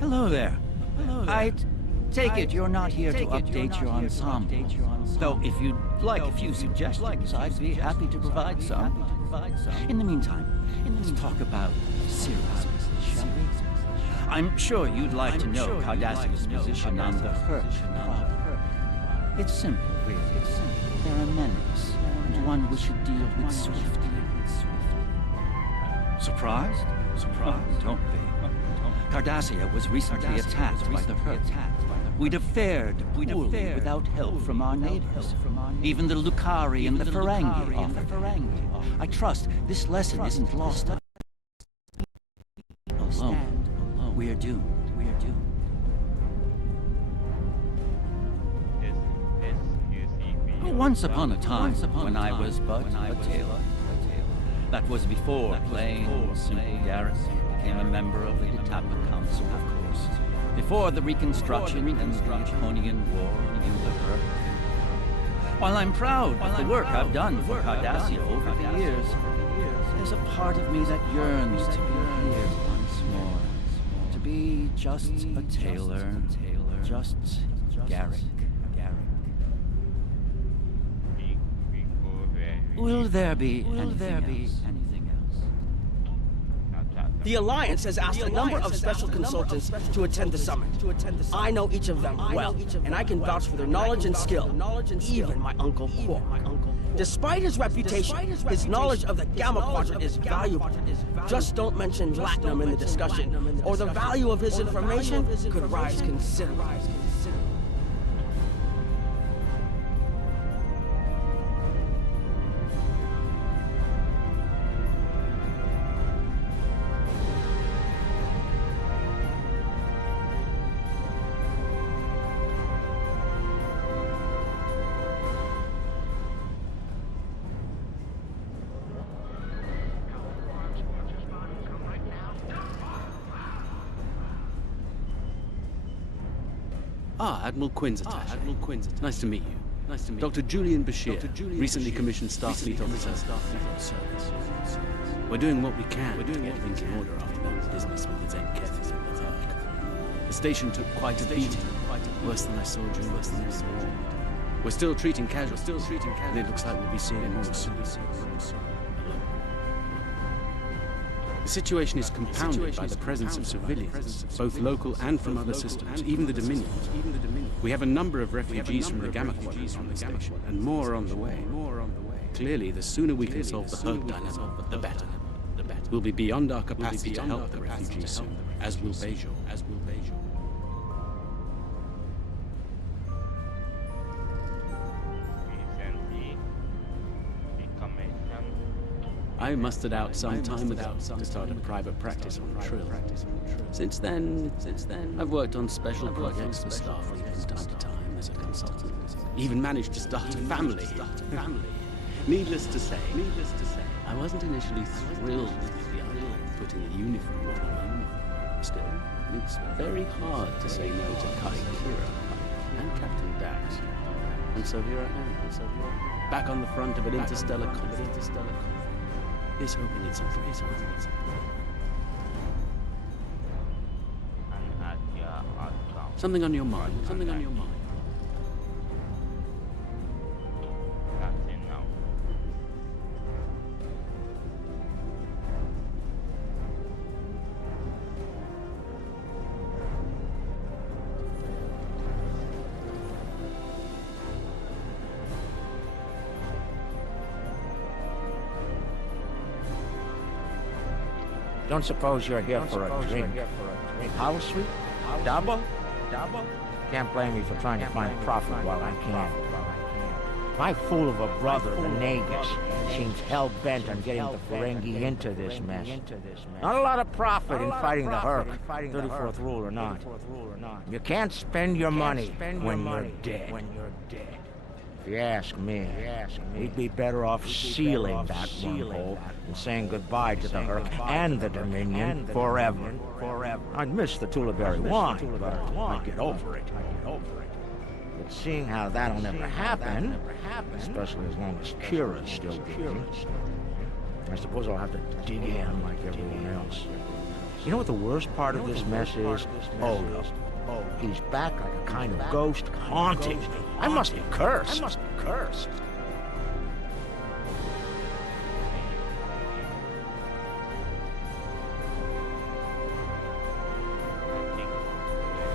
Hello there. I take it you're not here to update your ensemble. Though if you'd like a few suggestions, I'd be happy to provide some. In the meantime, let's talk about serious business, shall we? I'm sure you'd like to know Cardassia's position on the Hurt problem. It's simple, really. They're a menace, and one we should deal with swiftly. Surprised? Surprised? Don't be. Cardassia was recently attacked by the Hurt. We'd have fared poorly without help from our neighbors. Even the Lucari and the Ferengi offered. I trust this lesson isn't lost on us. Alone. We're doomed. Once upon a time, when I was but a tailor. That was before playing simple Garrett became a member of the Etapa Council, of course. Before the Reconstruction and the Draconian War in the Earth. While I'm proud of the work I've done for Cardassia over the years, there's a part of me that yearns to be here once more. To be just a tailor, just Garrick. Will there be anything else? The Alliance has asked a number of special consultants to attend the summit. I know each of them well, and I can vouch for their knowledge and skill, even my Uncle Quark. Despite his reputation, his knowledge of the Gamma Quadrant is valuable. Just don't mention Latinum in the discussion, or the value of his information could rise considerably. Admiral Quinn's attached. Nice to meet you. Dr. Julian Bashir, recently commissioned Starfleet officer. We're doing what we can to get things in order after that business with the Zenkethis and the Thark. The station took quite a beating, worse than I saw during the war. We're still treating casualties, and it looks like we'll be seeing more soon. The situation is compounded by the presence of civilians, both local and from other systems, even the Dominion. We have a number of refugees from the Gamma Quadrant on the station, and more on the way. Clearly, the sooner we can solve the Hurt dilemma, the better. We'll be beyond our capacity to help the refugees soon, as will Bajor. I mustered out some time ago to start a private practice on Trill. Since then, I've worked on special projects for Starfleet from time to time as a consultant. Even managed to start a family. Needless to say, I wasn't initially thrilled with the idea of putting a uniform on. Still, it's very hard to say no to Kai Kira and Captain Dax. And so here I am, back on the front of an interstellar conflict. Here's hoping it's something. Something on your mind. Don't suppose you're here for a drink. House suite? Double? Can't blame me for trying to find profit while I can. My fool of a brother, the Nagus, seems hell-bent on getting the Ferengi into this mess. Not a lot of profit in fighting the Herc, 34th rule or not. You can't spend your money when you're dead. If you ask me, we'd be better off sealing that wormhole and saying goodbye to the Herc and the Dominion forever. I'd miss the Tulaberry wine, but I'd get over it. But seeing how that'll never happen, especially as long as Kira's still breathing, I suppose I'll have to dig in like everyone else. You know what the worst part of this mess is? Odo. He's back like a kind of ghost haunting me. I must be cursed.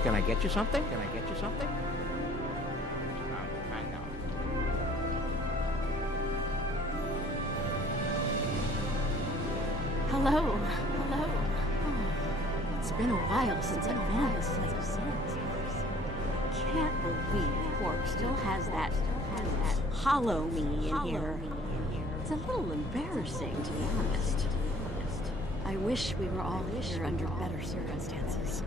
Can I get you something? Hello. It's been a while since I've been in this place. Can't believe Quark still has that hollow me in here. It's a little embarrassing, to be honest. I wish we were all here under better circumstances.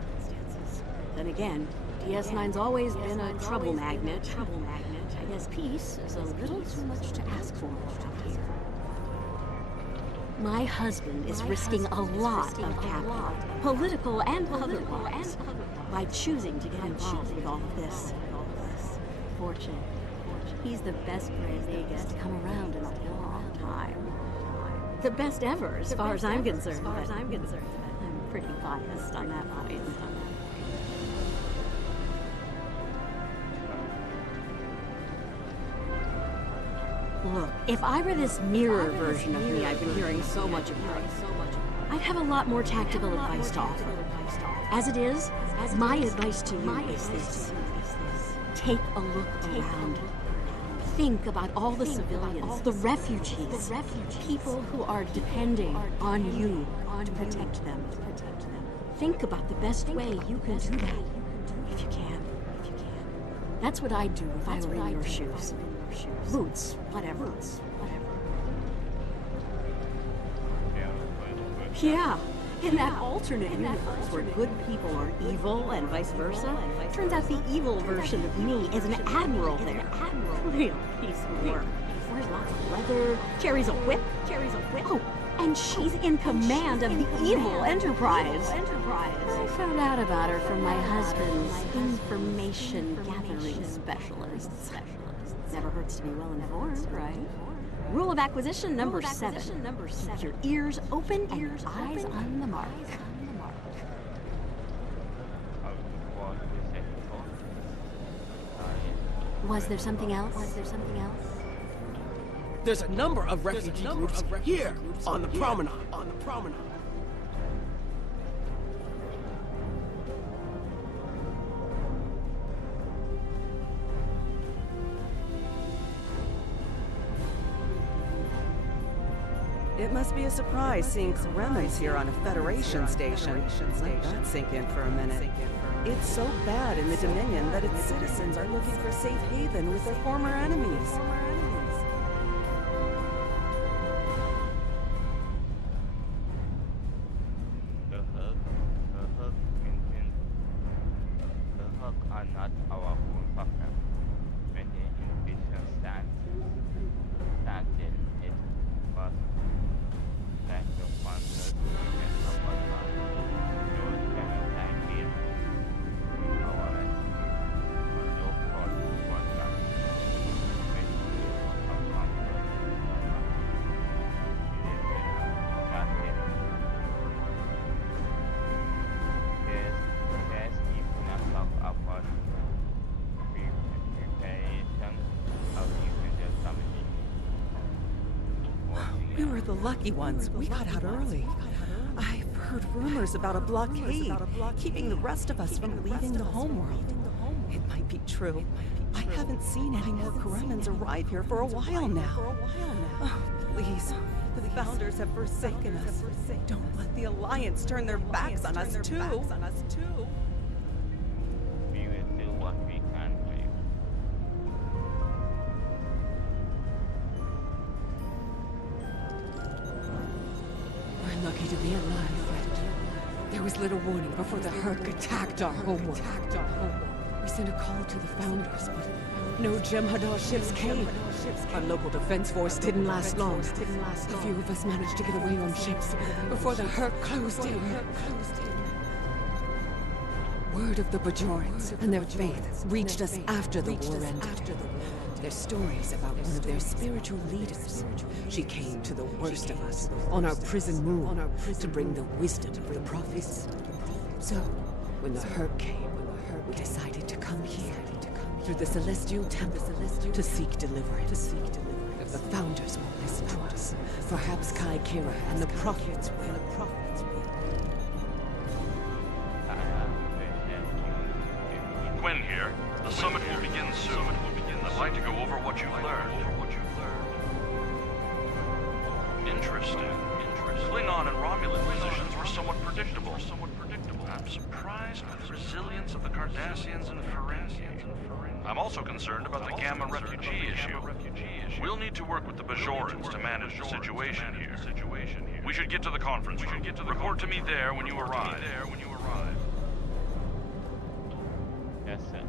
Then again, DS9's always been a trouble magnet. I guess peace is a little too much to ask for around here. My husband is risking a lot of capital, political and otherwise, by choosing to get involved with all of this. Fortunately, he's the best brave Nagus to come around in a long time. The best ever, as far as I'm concerned. I'm pretty biased on that point. Look, if I were this mirror version of me I've been hearing so much about, I'd have a lot more tactical advice to offer. As it is, my advice to you is this. Take a look around. Think about all the civilians, the refugees, people who are depending on you to protect them. Think about the best way you can do that, if you can. That's what I'd do if I were in your shoes. Boots, whatever. Yeah, in that alternate universe where good people are evil and vice versa, turns out the evil version of me is an admiral there. Real piece of work. Wears lots of leather, carries a whip. Oh, and she's in command of the evil Enterprise. I found out about her from my husband's information gathering specialists. Never hurts to be well informed, right? Rule of acquisition number 7. Keep your ears open and your eyes on the mark. Was there something else? There's a number of refugee groups here on the promenade. It must be a surprise seeing Kremens here on a Federation station. Let that sink in for a minute. It's so bad in the Dominion that its citizens are looking for safe haven with their former enemies. The Hawk are not our own problem. When the invasion started, it was that the wonders began to support us. Those genocide fields, our no cause for that. When we were accomplished, there's even a talk about preparation of nuclear submarine. We were the lucky ones. We got out early. I've heard rumors about a blockade, keeping the rest of us from leaving the homeworld. It might be true. I haven't seen any more Kremens arrive here for a while now. Oh, please. The Founders have forsaken us. Don't let the Alliance turn their backs on us, too. We will do what we can for you. was little warning before the Herc attacked our homeworld. We sent a call to the Founders, but no Jem'Hadar ships came. Our local defense force didn't last long. A few of us managed to get away on ships before the Herc closed in. Word of the Bajorans and their faith reached us after the war ended. Their stories about one of their spiritual leaders. She came to the worst of us on our prison moon to bring the wisdom of the prophets. So, when the Herc came, we decided to come here, through the Celestial Temple, to seek deliverance. If the Founders won't listen to us, perhaps Kai Kira and the prophets will. Quinn here. The summit will begin soon. I'd like to go over what you've learned. Interesting. Klingon and Romulan positions were somewhat predictable. I'm surprised by the resilience of the Cardassians and Ferengi. I'm also concerned about the Gamma refugee issue. We'll need to work with the Bajorans to manage the situation here. We should get to the conference room. Report to me there when you arrive. Yes, sir.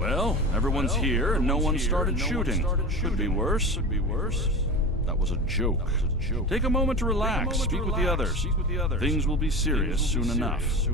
Well, everyone's here and no one started shooting. Could be worse. That was a joke. Take a moment to relax, speak with the others. Things will be serious soon enough.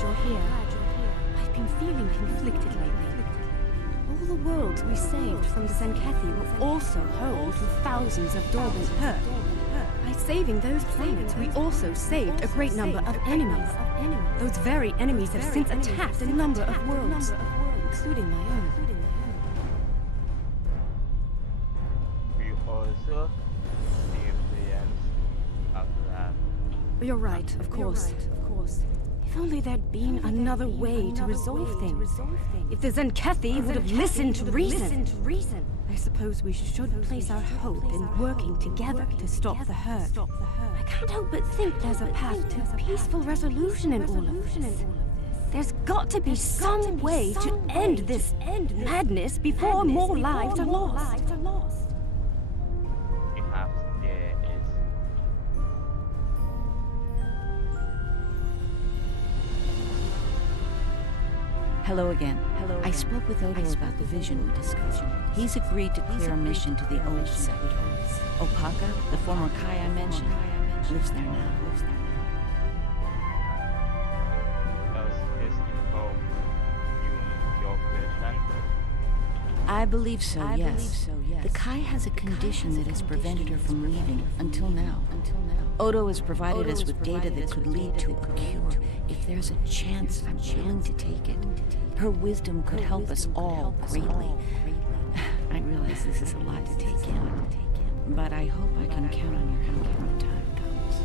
You're here. I've been feeling conflicted lately. All the worlds we saved from the Sankethi were also home to thousands of dormant hurt. By saving those planets, we also saved a great number of enemies. Those very enemies have since attacked a number of worlds, including my own. We also the influence of that. You're right, of course. If only there'd been another way to resolve things. If the Sankethi would have listened to reason. I suppose we should place our hope in working together to stop the hurt. I can't help but think there's a path to peaceful resolution in all of this. There's got to be some way to end this madness before more lives are lost. Perhaps there is. Hello again. I spoke with Odo about the vision we discussed. He's agreed to clear a mission to the old sector. Opaka, the former Kai I mentioned, lives there now. Does this involve your vision? I believe so, yes. The Kai has a condition that has prevented her from leaving until now. Odo has provided us with data that could lead to a cure. If there's a chance, I'm willing to take it. Her wisdom could help us all greatly. I realize this is a lot to take in, but I hope I can count on your help when the time comes.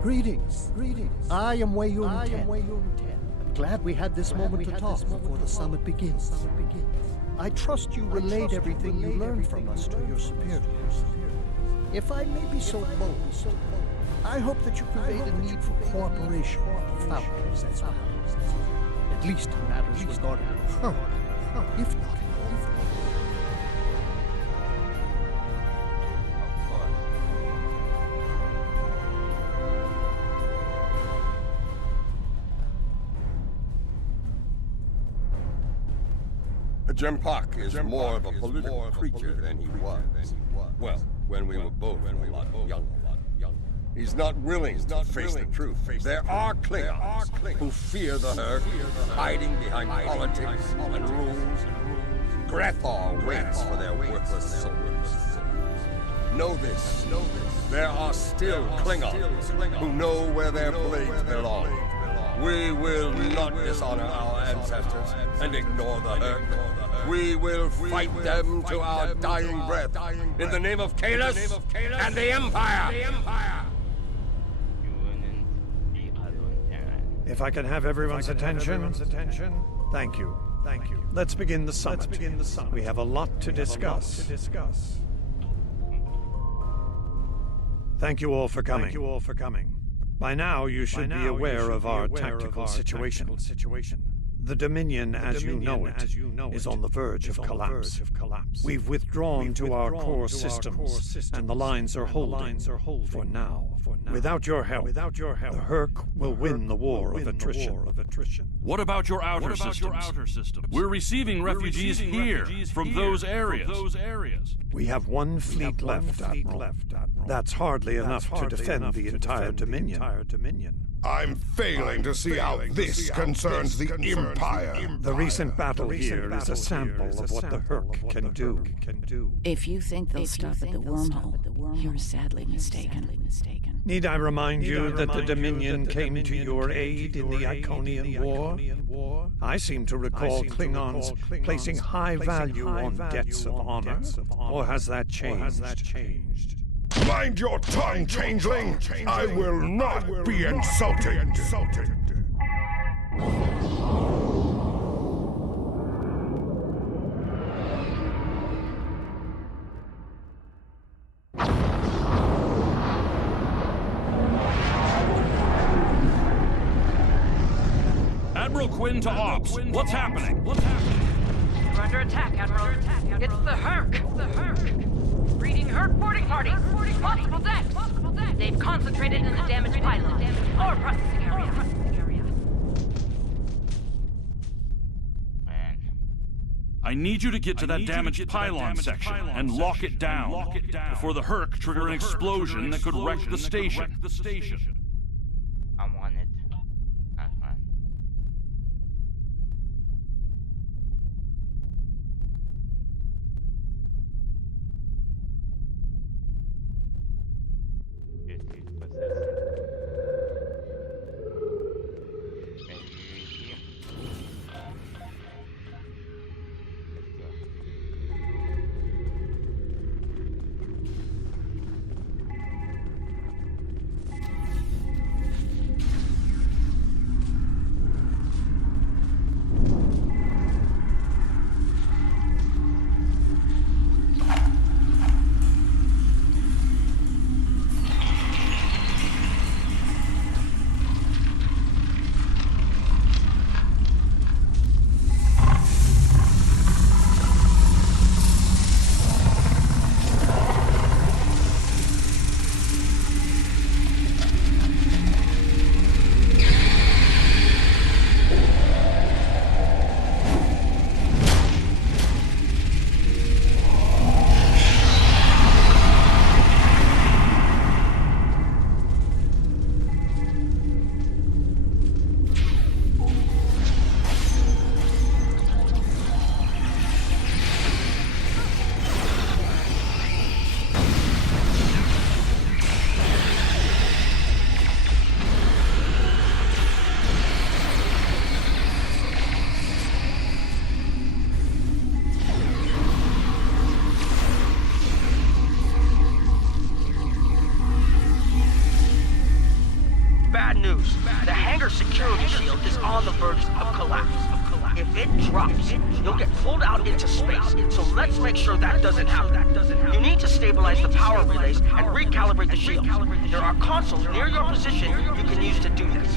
Greetings. I am Wayun 10. I'm glad we had this moment to talk before the summit begins. I trust you relayed everything you learned from us to your superiors. If I may be so bold, I hope that you convey the need for cooperation with the Founders as well. At least in matters regarding her, if not in all. Jempak is more of a political creature than he was. Well, when we were both a lot younger. He's not willing to face the truth. There are Klingons who fear the herd, hiding behind politics and rules. Grethar waits for their worthless souls. Know this. There are still Klingons who know where their blades belong. We will not dishonor our ancestors and ignore the herd. We will fight them to our dying breath in the name of Kalis and the Empire. If I can have everyone's attention. Thank you. Let's begin the summit. We have a lot to discuss. Thank you all for coming. By now, you should be aware of our tactical situation. The Dominion, as you know it, is on the verge of collapse. We've withdrawn to our core systems, and the lines are holding for now. Without your help, the Herc will win the war of attrition. What about your outer systems? We're receiving refugees here from those areas. We have one fleet left, Admiral. That's hardly enough to defend the entire Dominion. I'm failing to see how this concerns the Empire. The recent battle here is a sample of what the Herc can do. If you think they'll stop at the wormhole, you're sadly mistaken. Need I remind you that the Dominion came to your aid in the Iconian War? I seem to recall Klingons placing high value on debts of honor. Or has that changed? Mind your tongue, changeling! I will not be insulted! Admiral Quinn to Ops. What's happening? We're under attack, Admiral. It's the Herc. Reading Herc boarding party. Multiple decks. They've concentrated in the damaged pylon. Or processing area. I need you to get to that damaged pylon section and lock it down before the Herc trigger an explosion that could wreck the station. I'm on it. That's fine. This is possessed. You'll get pulled out into space, so let's make sure that doesn't happen. You need to stabilize the power relays and recalibrate the shield. There are consoles near your position you can use to do this.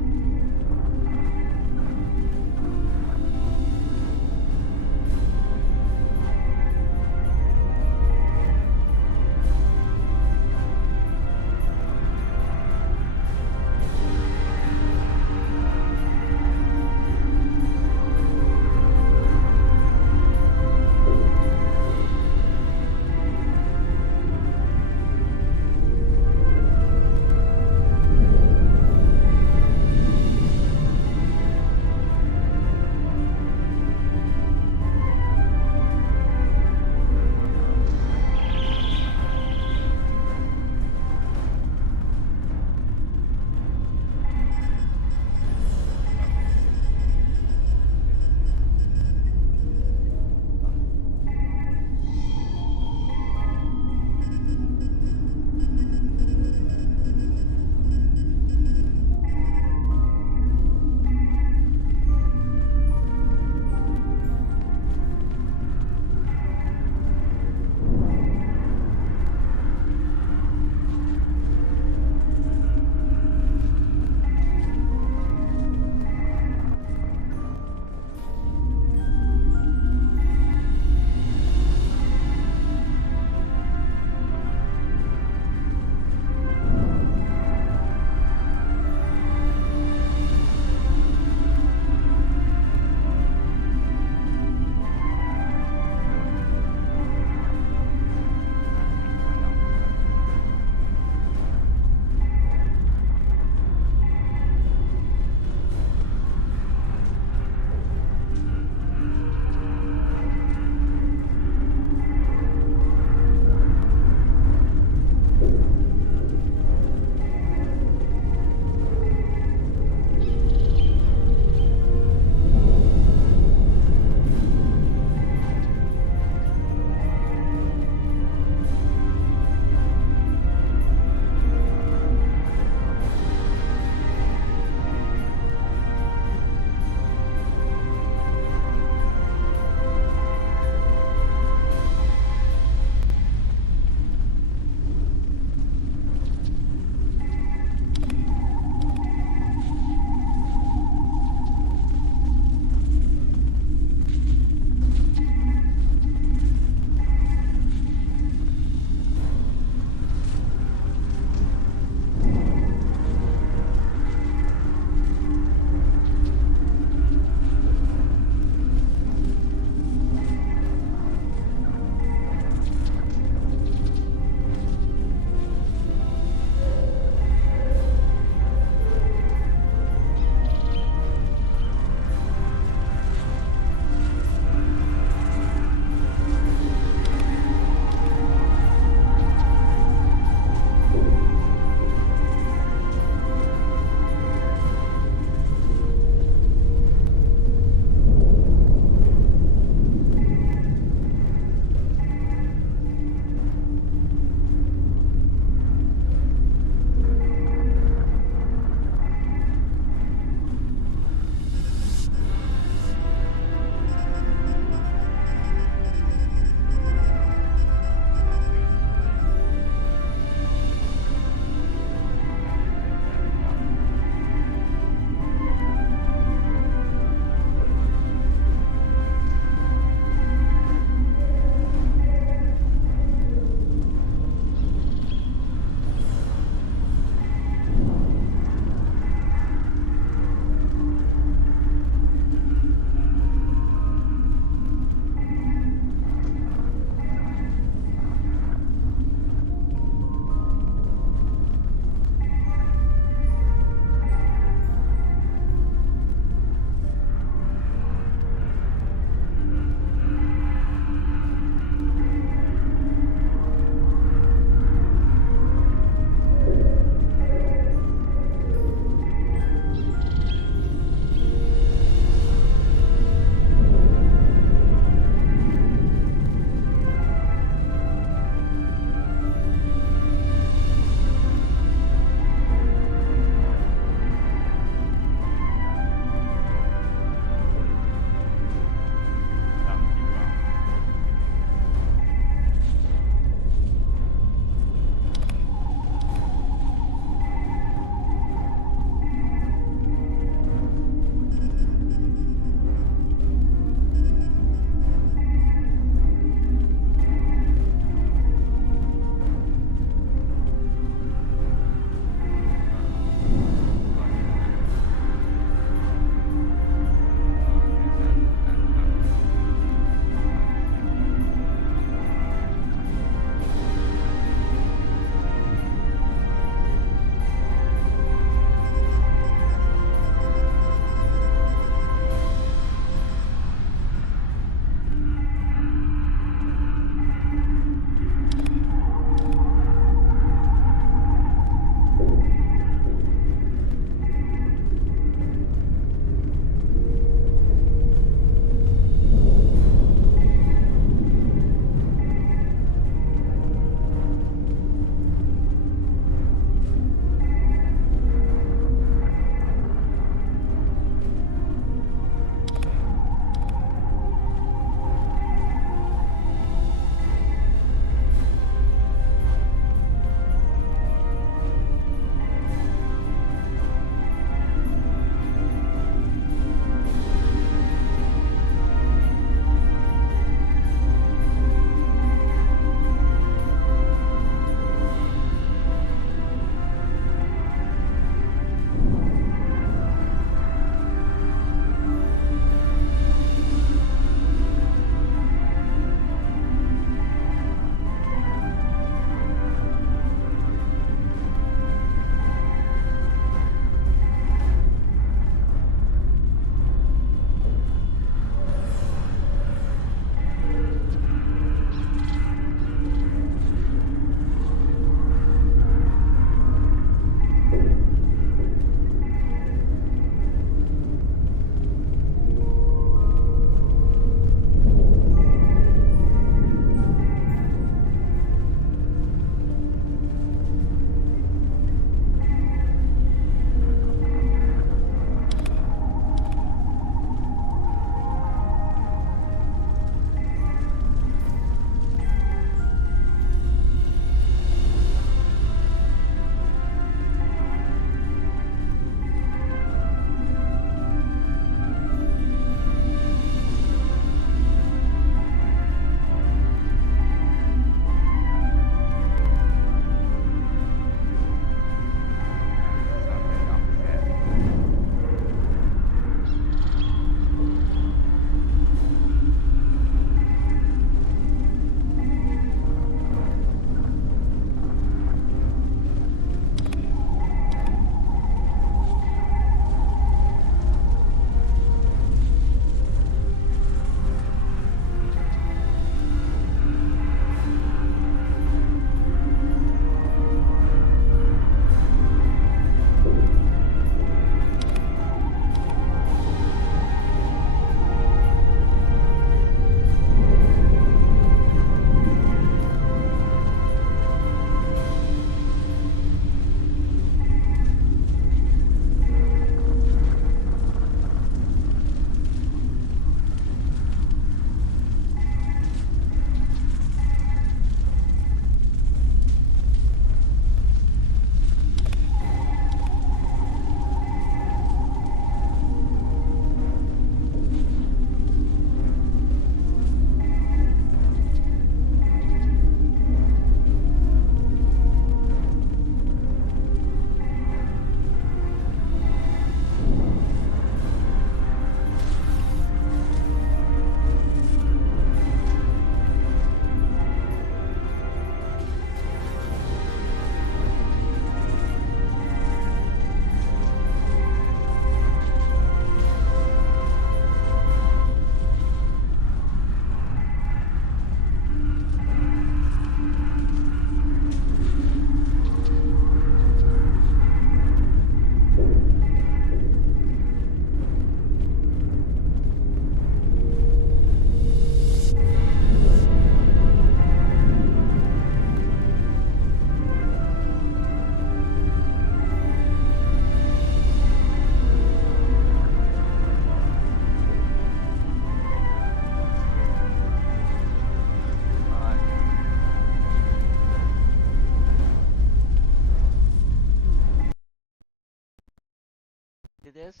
this?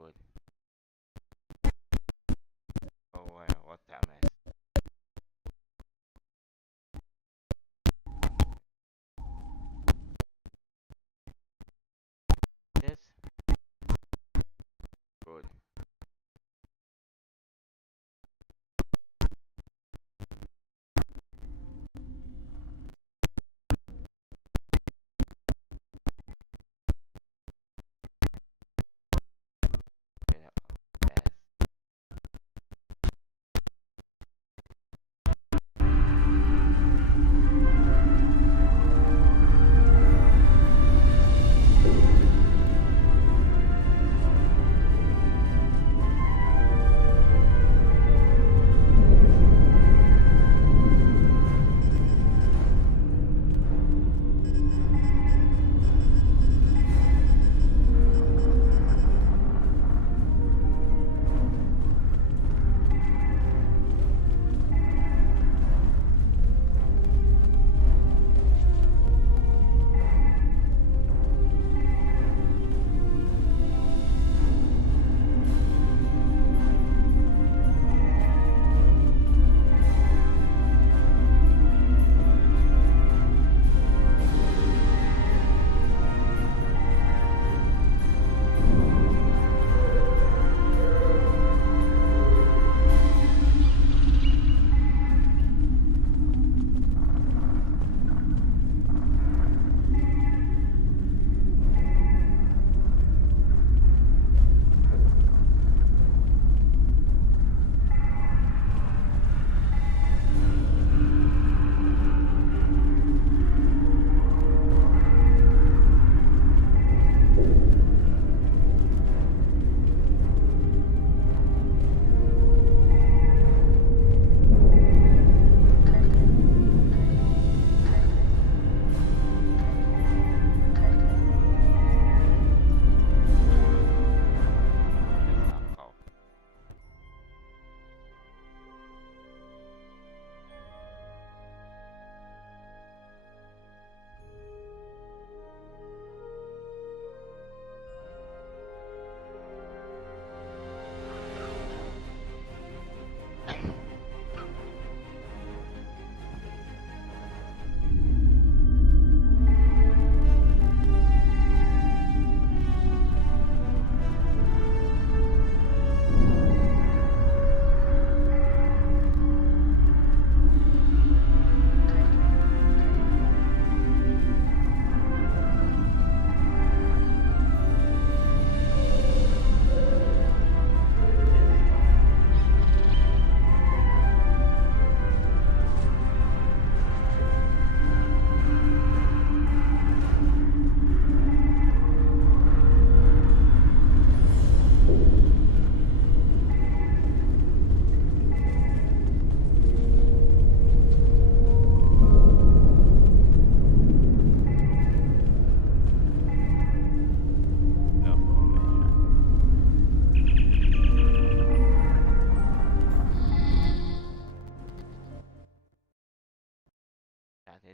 Good. Oh, what that mess. This? Good.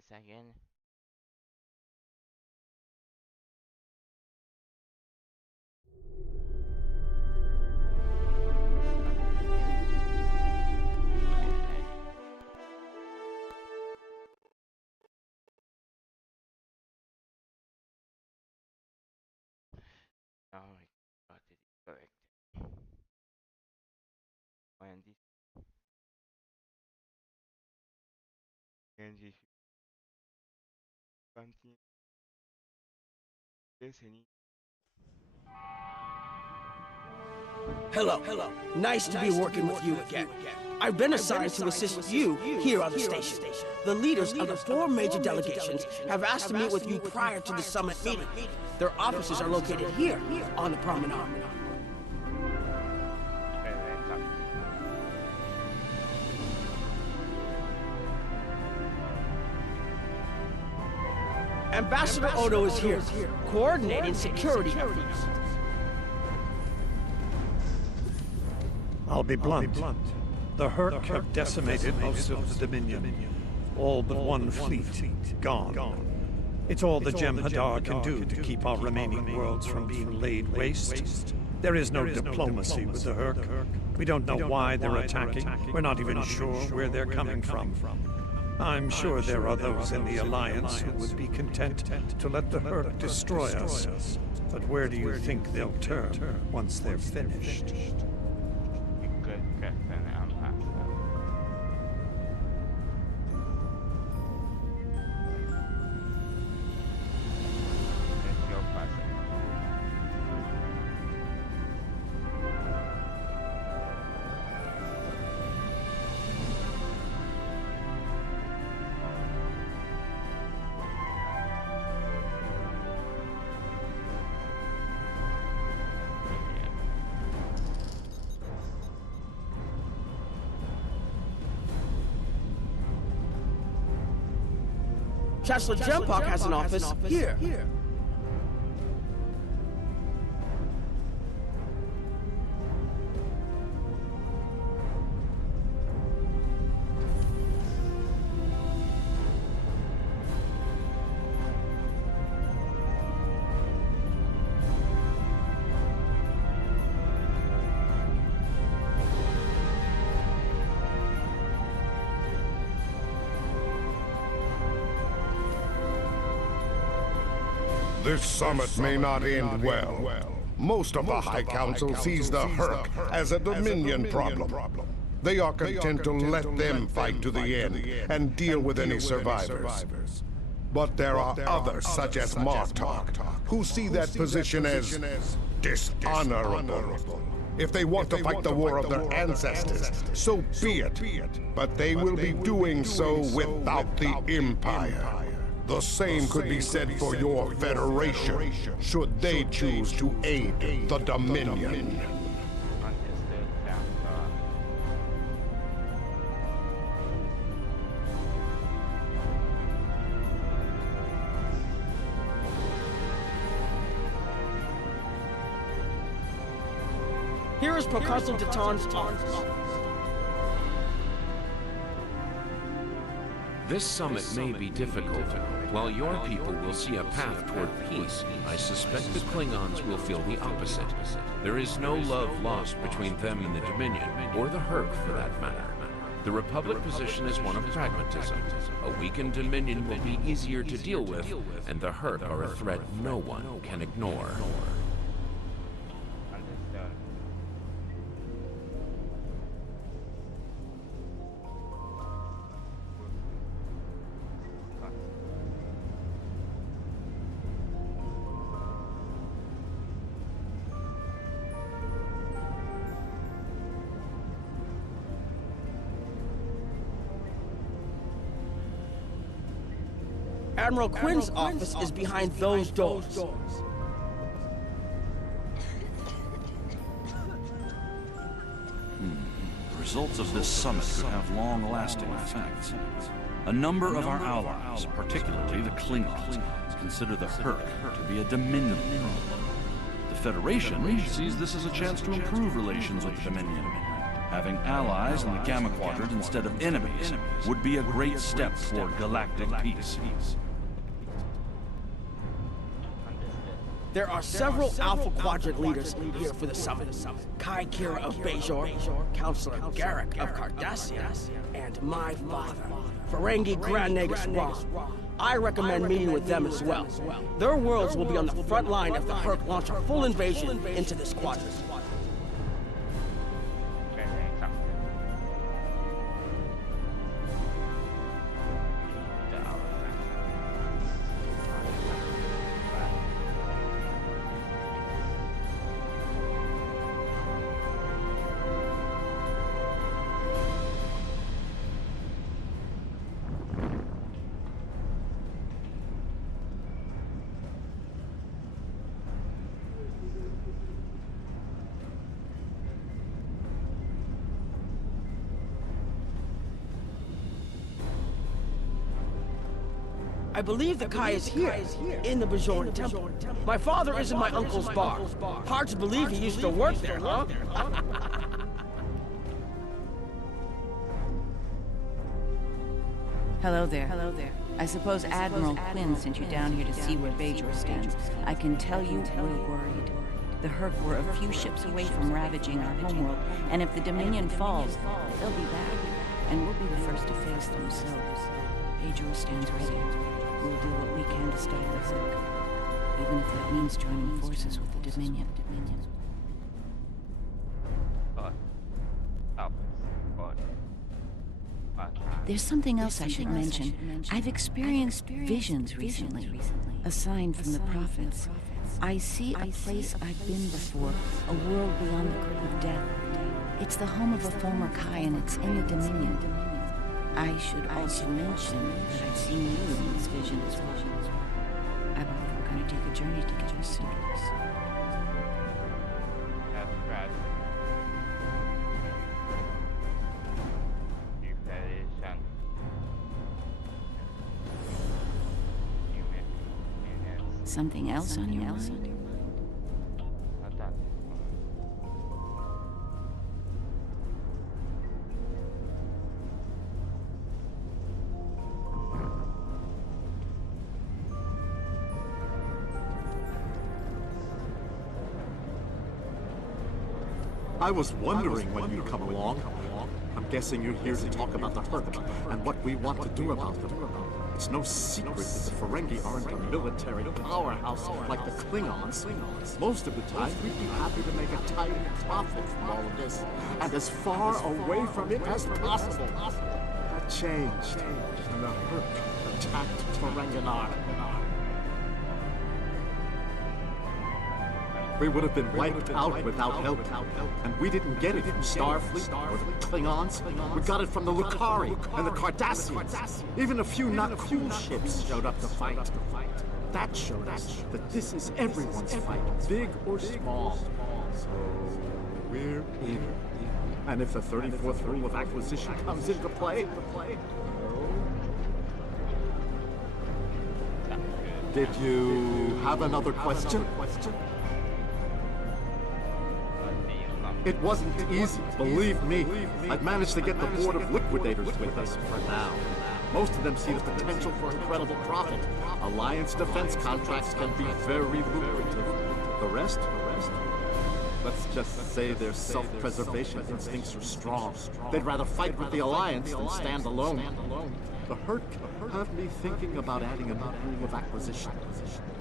Second. Oh my god, it is correct. And this and continue listening. Hello. Nice to be working with you again. I've been assigned to assist you here on the station. The leaders of the 4 major delegations have asked to meet with you prior to the summit meeting. Their offices are located here on the promenade. Ambassador Odo is here, coordinating security efforts. I'll be blunt. The Herc have decimated most of the Dominion. All but one fleet gone. It's all the Jem'Hadar can do to keep our remaining worlds from being laid waste. There is no diplomacy with the Herc. We don't know why they're attacking. We're not even sure where they're coming from. I'm sure there are those in the Alliance who would be content to let the Herc destroy us. But where do you think they'll turn once they're finished? Chancellor Jem'Park has an office here. This summit may not end well. Most of the High Council sees the Herc as a Dominion problem. They are content to let them fight to the end and deal with any survivors. But there are others, such as Martok, who see that position as dishonorable. If they want to fight the war of their ancestors, so be it. But they will be doing so without the Empire. The same could be said for your Federation, should they choose to aid the Dominion. Here is Proconsul Datan's office. This summit may be difficult. While your people will see a path toward peace, I suspect the Klingons will feel the opposite. There is no love lost between them and the Dominion, or the Herc for that matter. The Republic position is one of pragmatism. A weakened Dominion will be easier to deal with, and the Herc are a threat no one can ignore. Admiral Quinn's office is behind those doors. The results of this summit could have long-lasting effects. A number of our allies, particularly the Klingons, consider the Herc to be a Dominion problem. The Federation sees this as a chance to improve relations with the Dominion. Having allies in the Gamma Quadrant instead of enemies would be a great step toward galactic peace. There are several Alpha Quadrant leaders here for the summit. Kai Kira of Bajor, Counselor Garrick of Cardassia, and my father, Ferengi Grand Nagus Rahm. I recommend meeting with them as well. Their worlds will be on the front line if the Herc launch a full invasion into this quadrant. I believe the Kai is here, in the Bajoran Temple. My father is in my uncle's bar. Hard to believe he used to work there, huh? Hello there. Hello there. I suppose Admiral Quinn sent you down here to see where Bajor stands. I can tell you we're worried. The Herc were a few ships away from ravaging our homeworld, and if the Dominion falls, they'll be back, and we'll be the first to face them, so Bajor stands ready. We'll do what we can to stop the Herc, even if that means joining forces with the Dominion. There's something else I should mention. I've experienced visions recently, a sign from the prophets. I see a place I've been before, a world beyond the grip of death. It's the home of a former Kai, and it's in the Dominion. I should also mention that I've seen you in these visions. I believe we're going to take a journey together soon. Something else on your mind? I was wondering when you'd come along. I'm guessing you're here to talk about the Herc and what we want to do about them. It's no secret that the Ferengi aren't a military powerhouse like the Klingons. Most of the time, we'd be happy to make a tiny profit from all of this, and as far away from it as possible. That changed when the Herc attacked Ferenginar. We would have been wiped out without help, and we didn't get it from Starfleet or the Klingons. We got it from the Lucari and the Cardassians. Even a few not cool ships showed up to fight. That showed us that this is everyone's fight, big or small. So we're in. And if the 34th rule of acquisition comes into play, did you have another question? It wasn't easy, believe me. I've managed to get the board of liquidators with us for now. Most of them see the potential for incredible profit. Alliance defense contracts can be very lucrative. The rest? Let's just say their self-preservation instincts are strong. They'd rather fight with the Alliance than stand alone. The Herc have me thinking about adding a new rule of acquisition.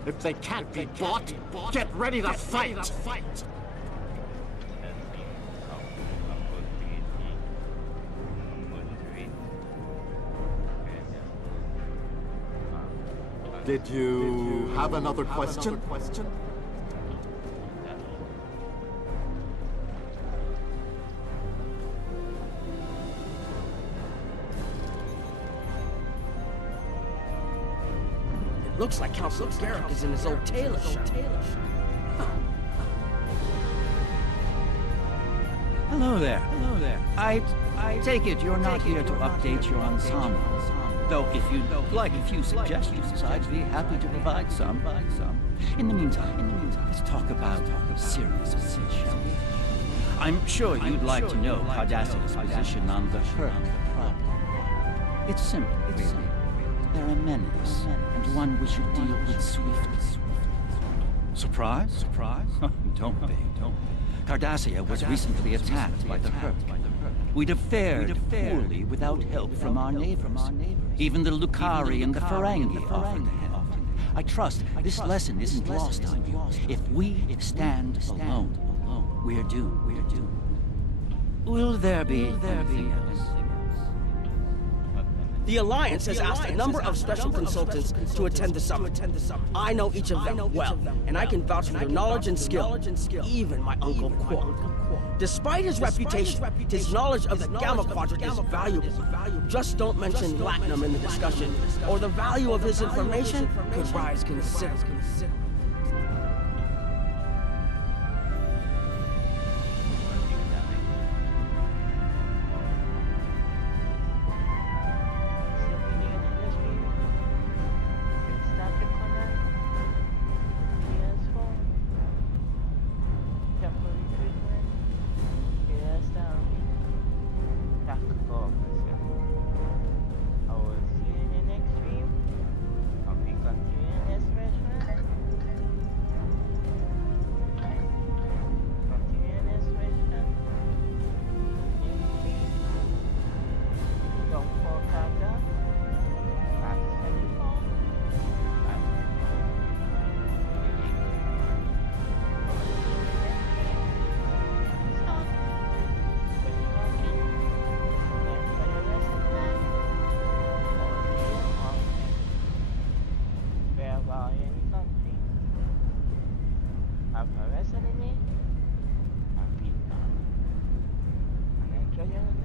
If they can't be bought, get ready to fight! Did you have another question? It looks like Counselor Garrick is in his old tailor shop. Hello there. I take it you're not here to update your ensemble. Though if you'd like a few suggestions, I'd be happy to provide some. In the meantime, let's talk about serious business, shall we? I'm sure you'd like to know Cardassia's position on the Herc problem. It's simple, really. They're a menace, and one we should deal with swiftly. Surprise? Don't be. Cardassia was recently attacked by the Herc. We'd have fared poorly without help from our neighbors. Even the Lucari and the Ferengi offered to help. I trust this lesson isn't lost on you. If we stand alone, we're doomed. Will there be anything else? The Alliance has asked a number of special consultants to attend the summit. I know each of them well, and I can vouch for their knowledge and skill. Even my Uncle Quark. Despite his reputation, his knowledge of the Gamma Quadrant is valuable. Just don't mention Latinum in the discussion, or the value of his information could rise considerably. ya.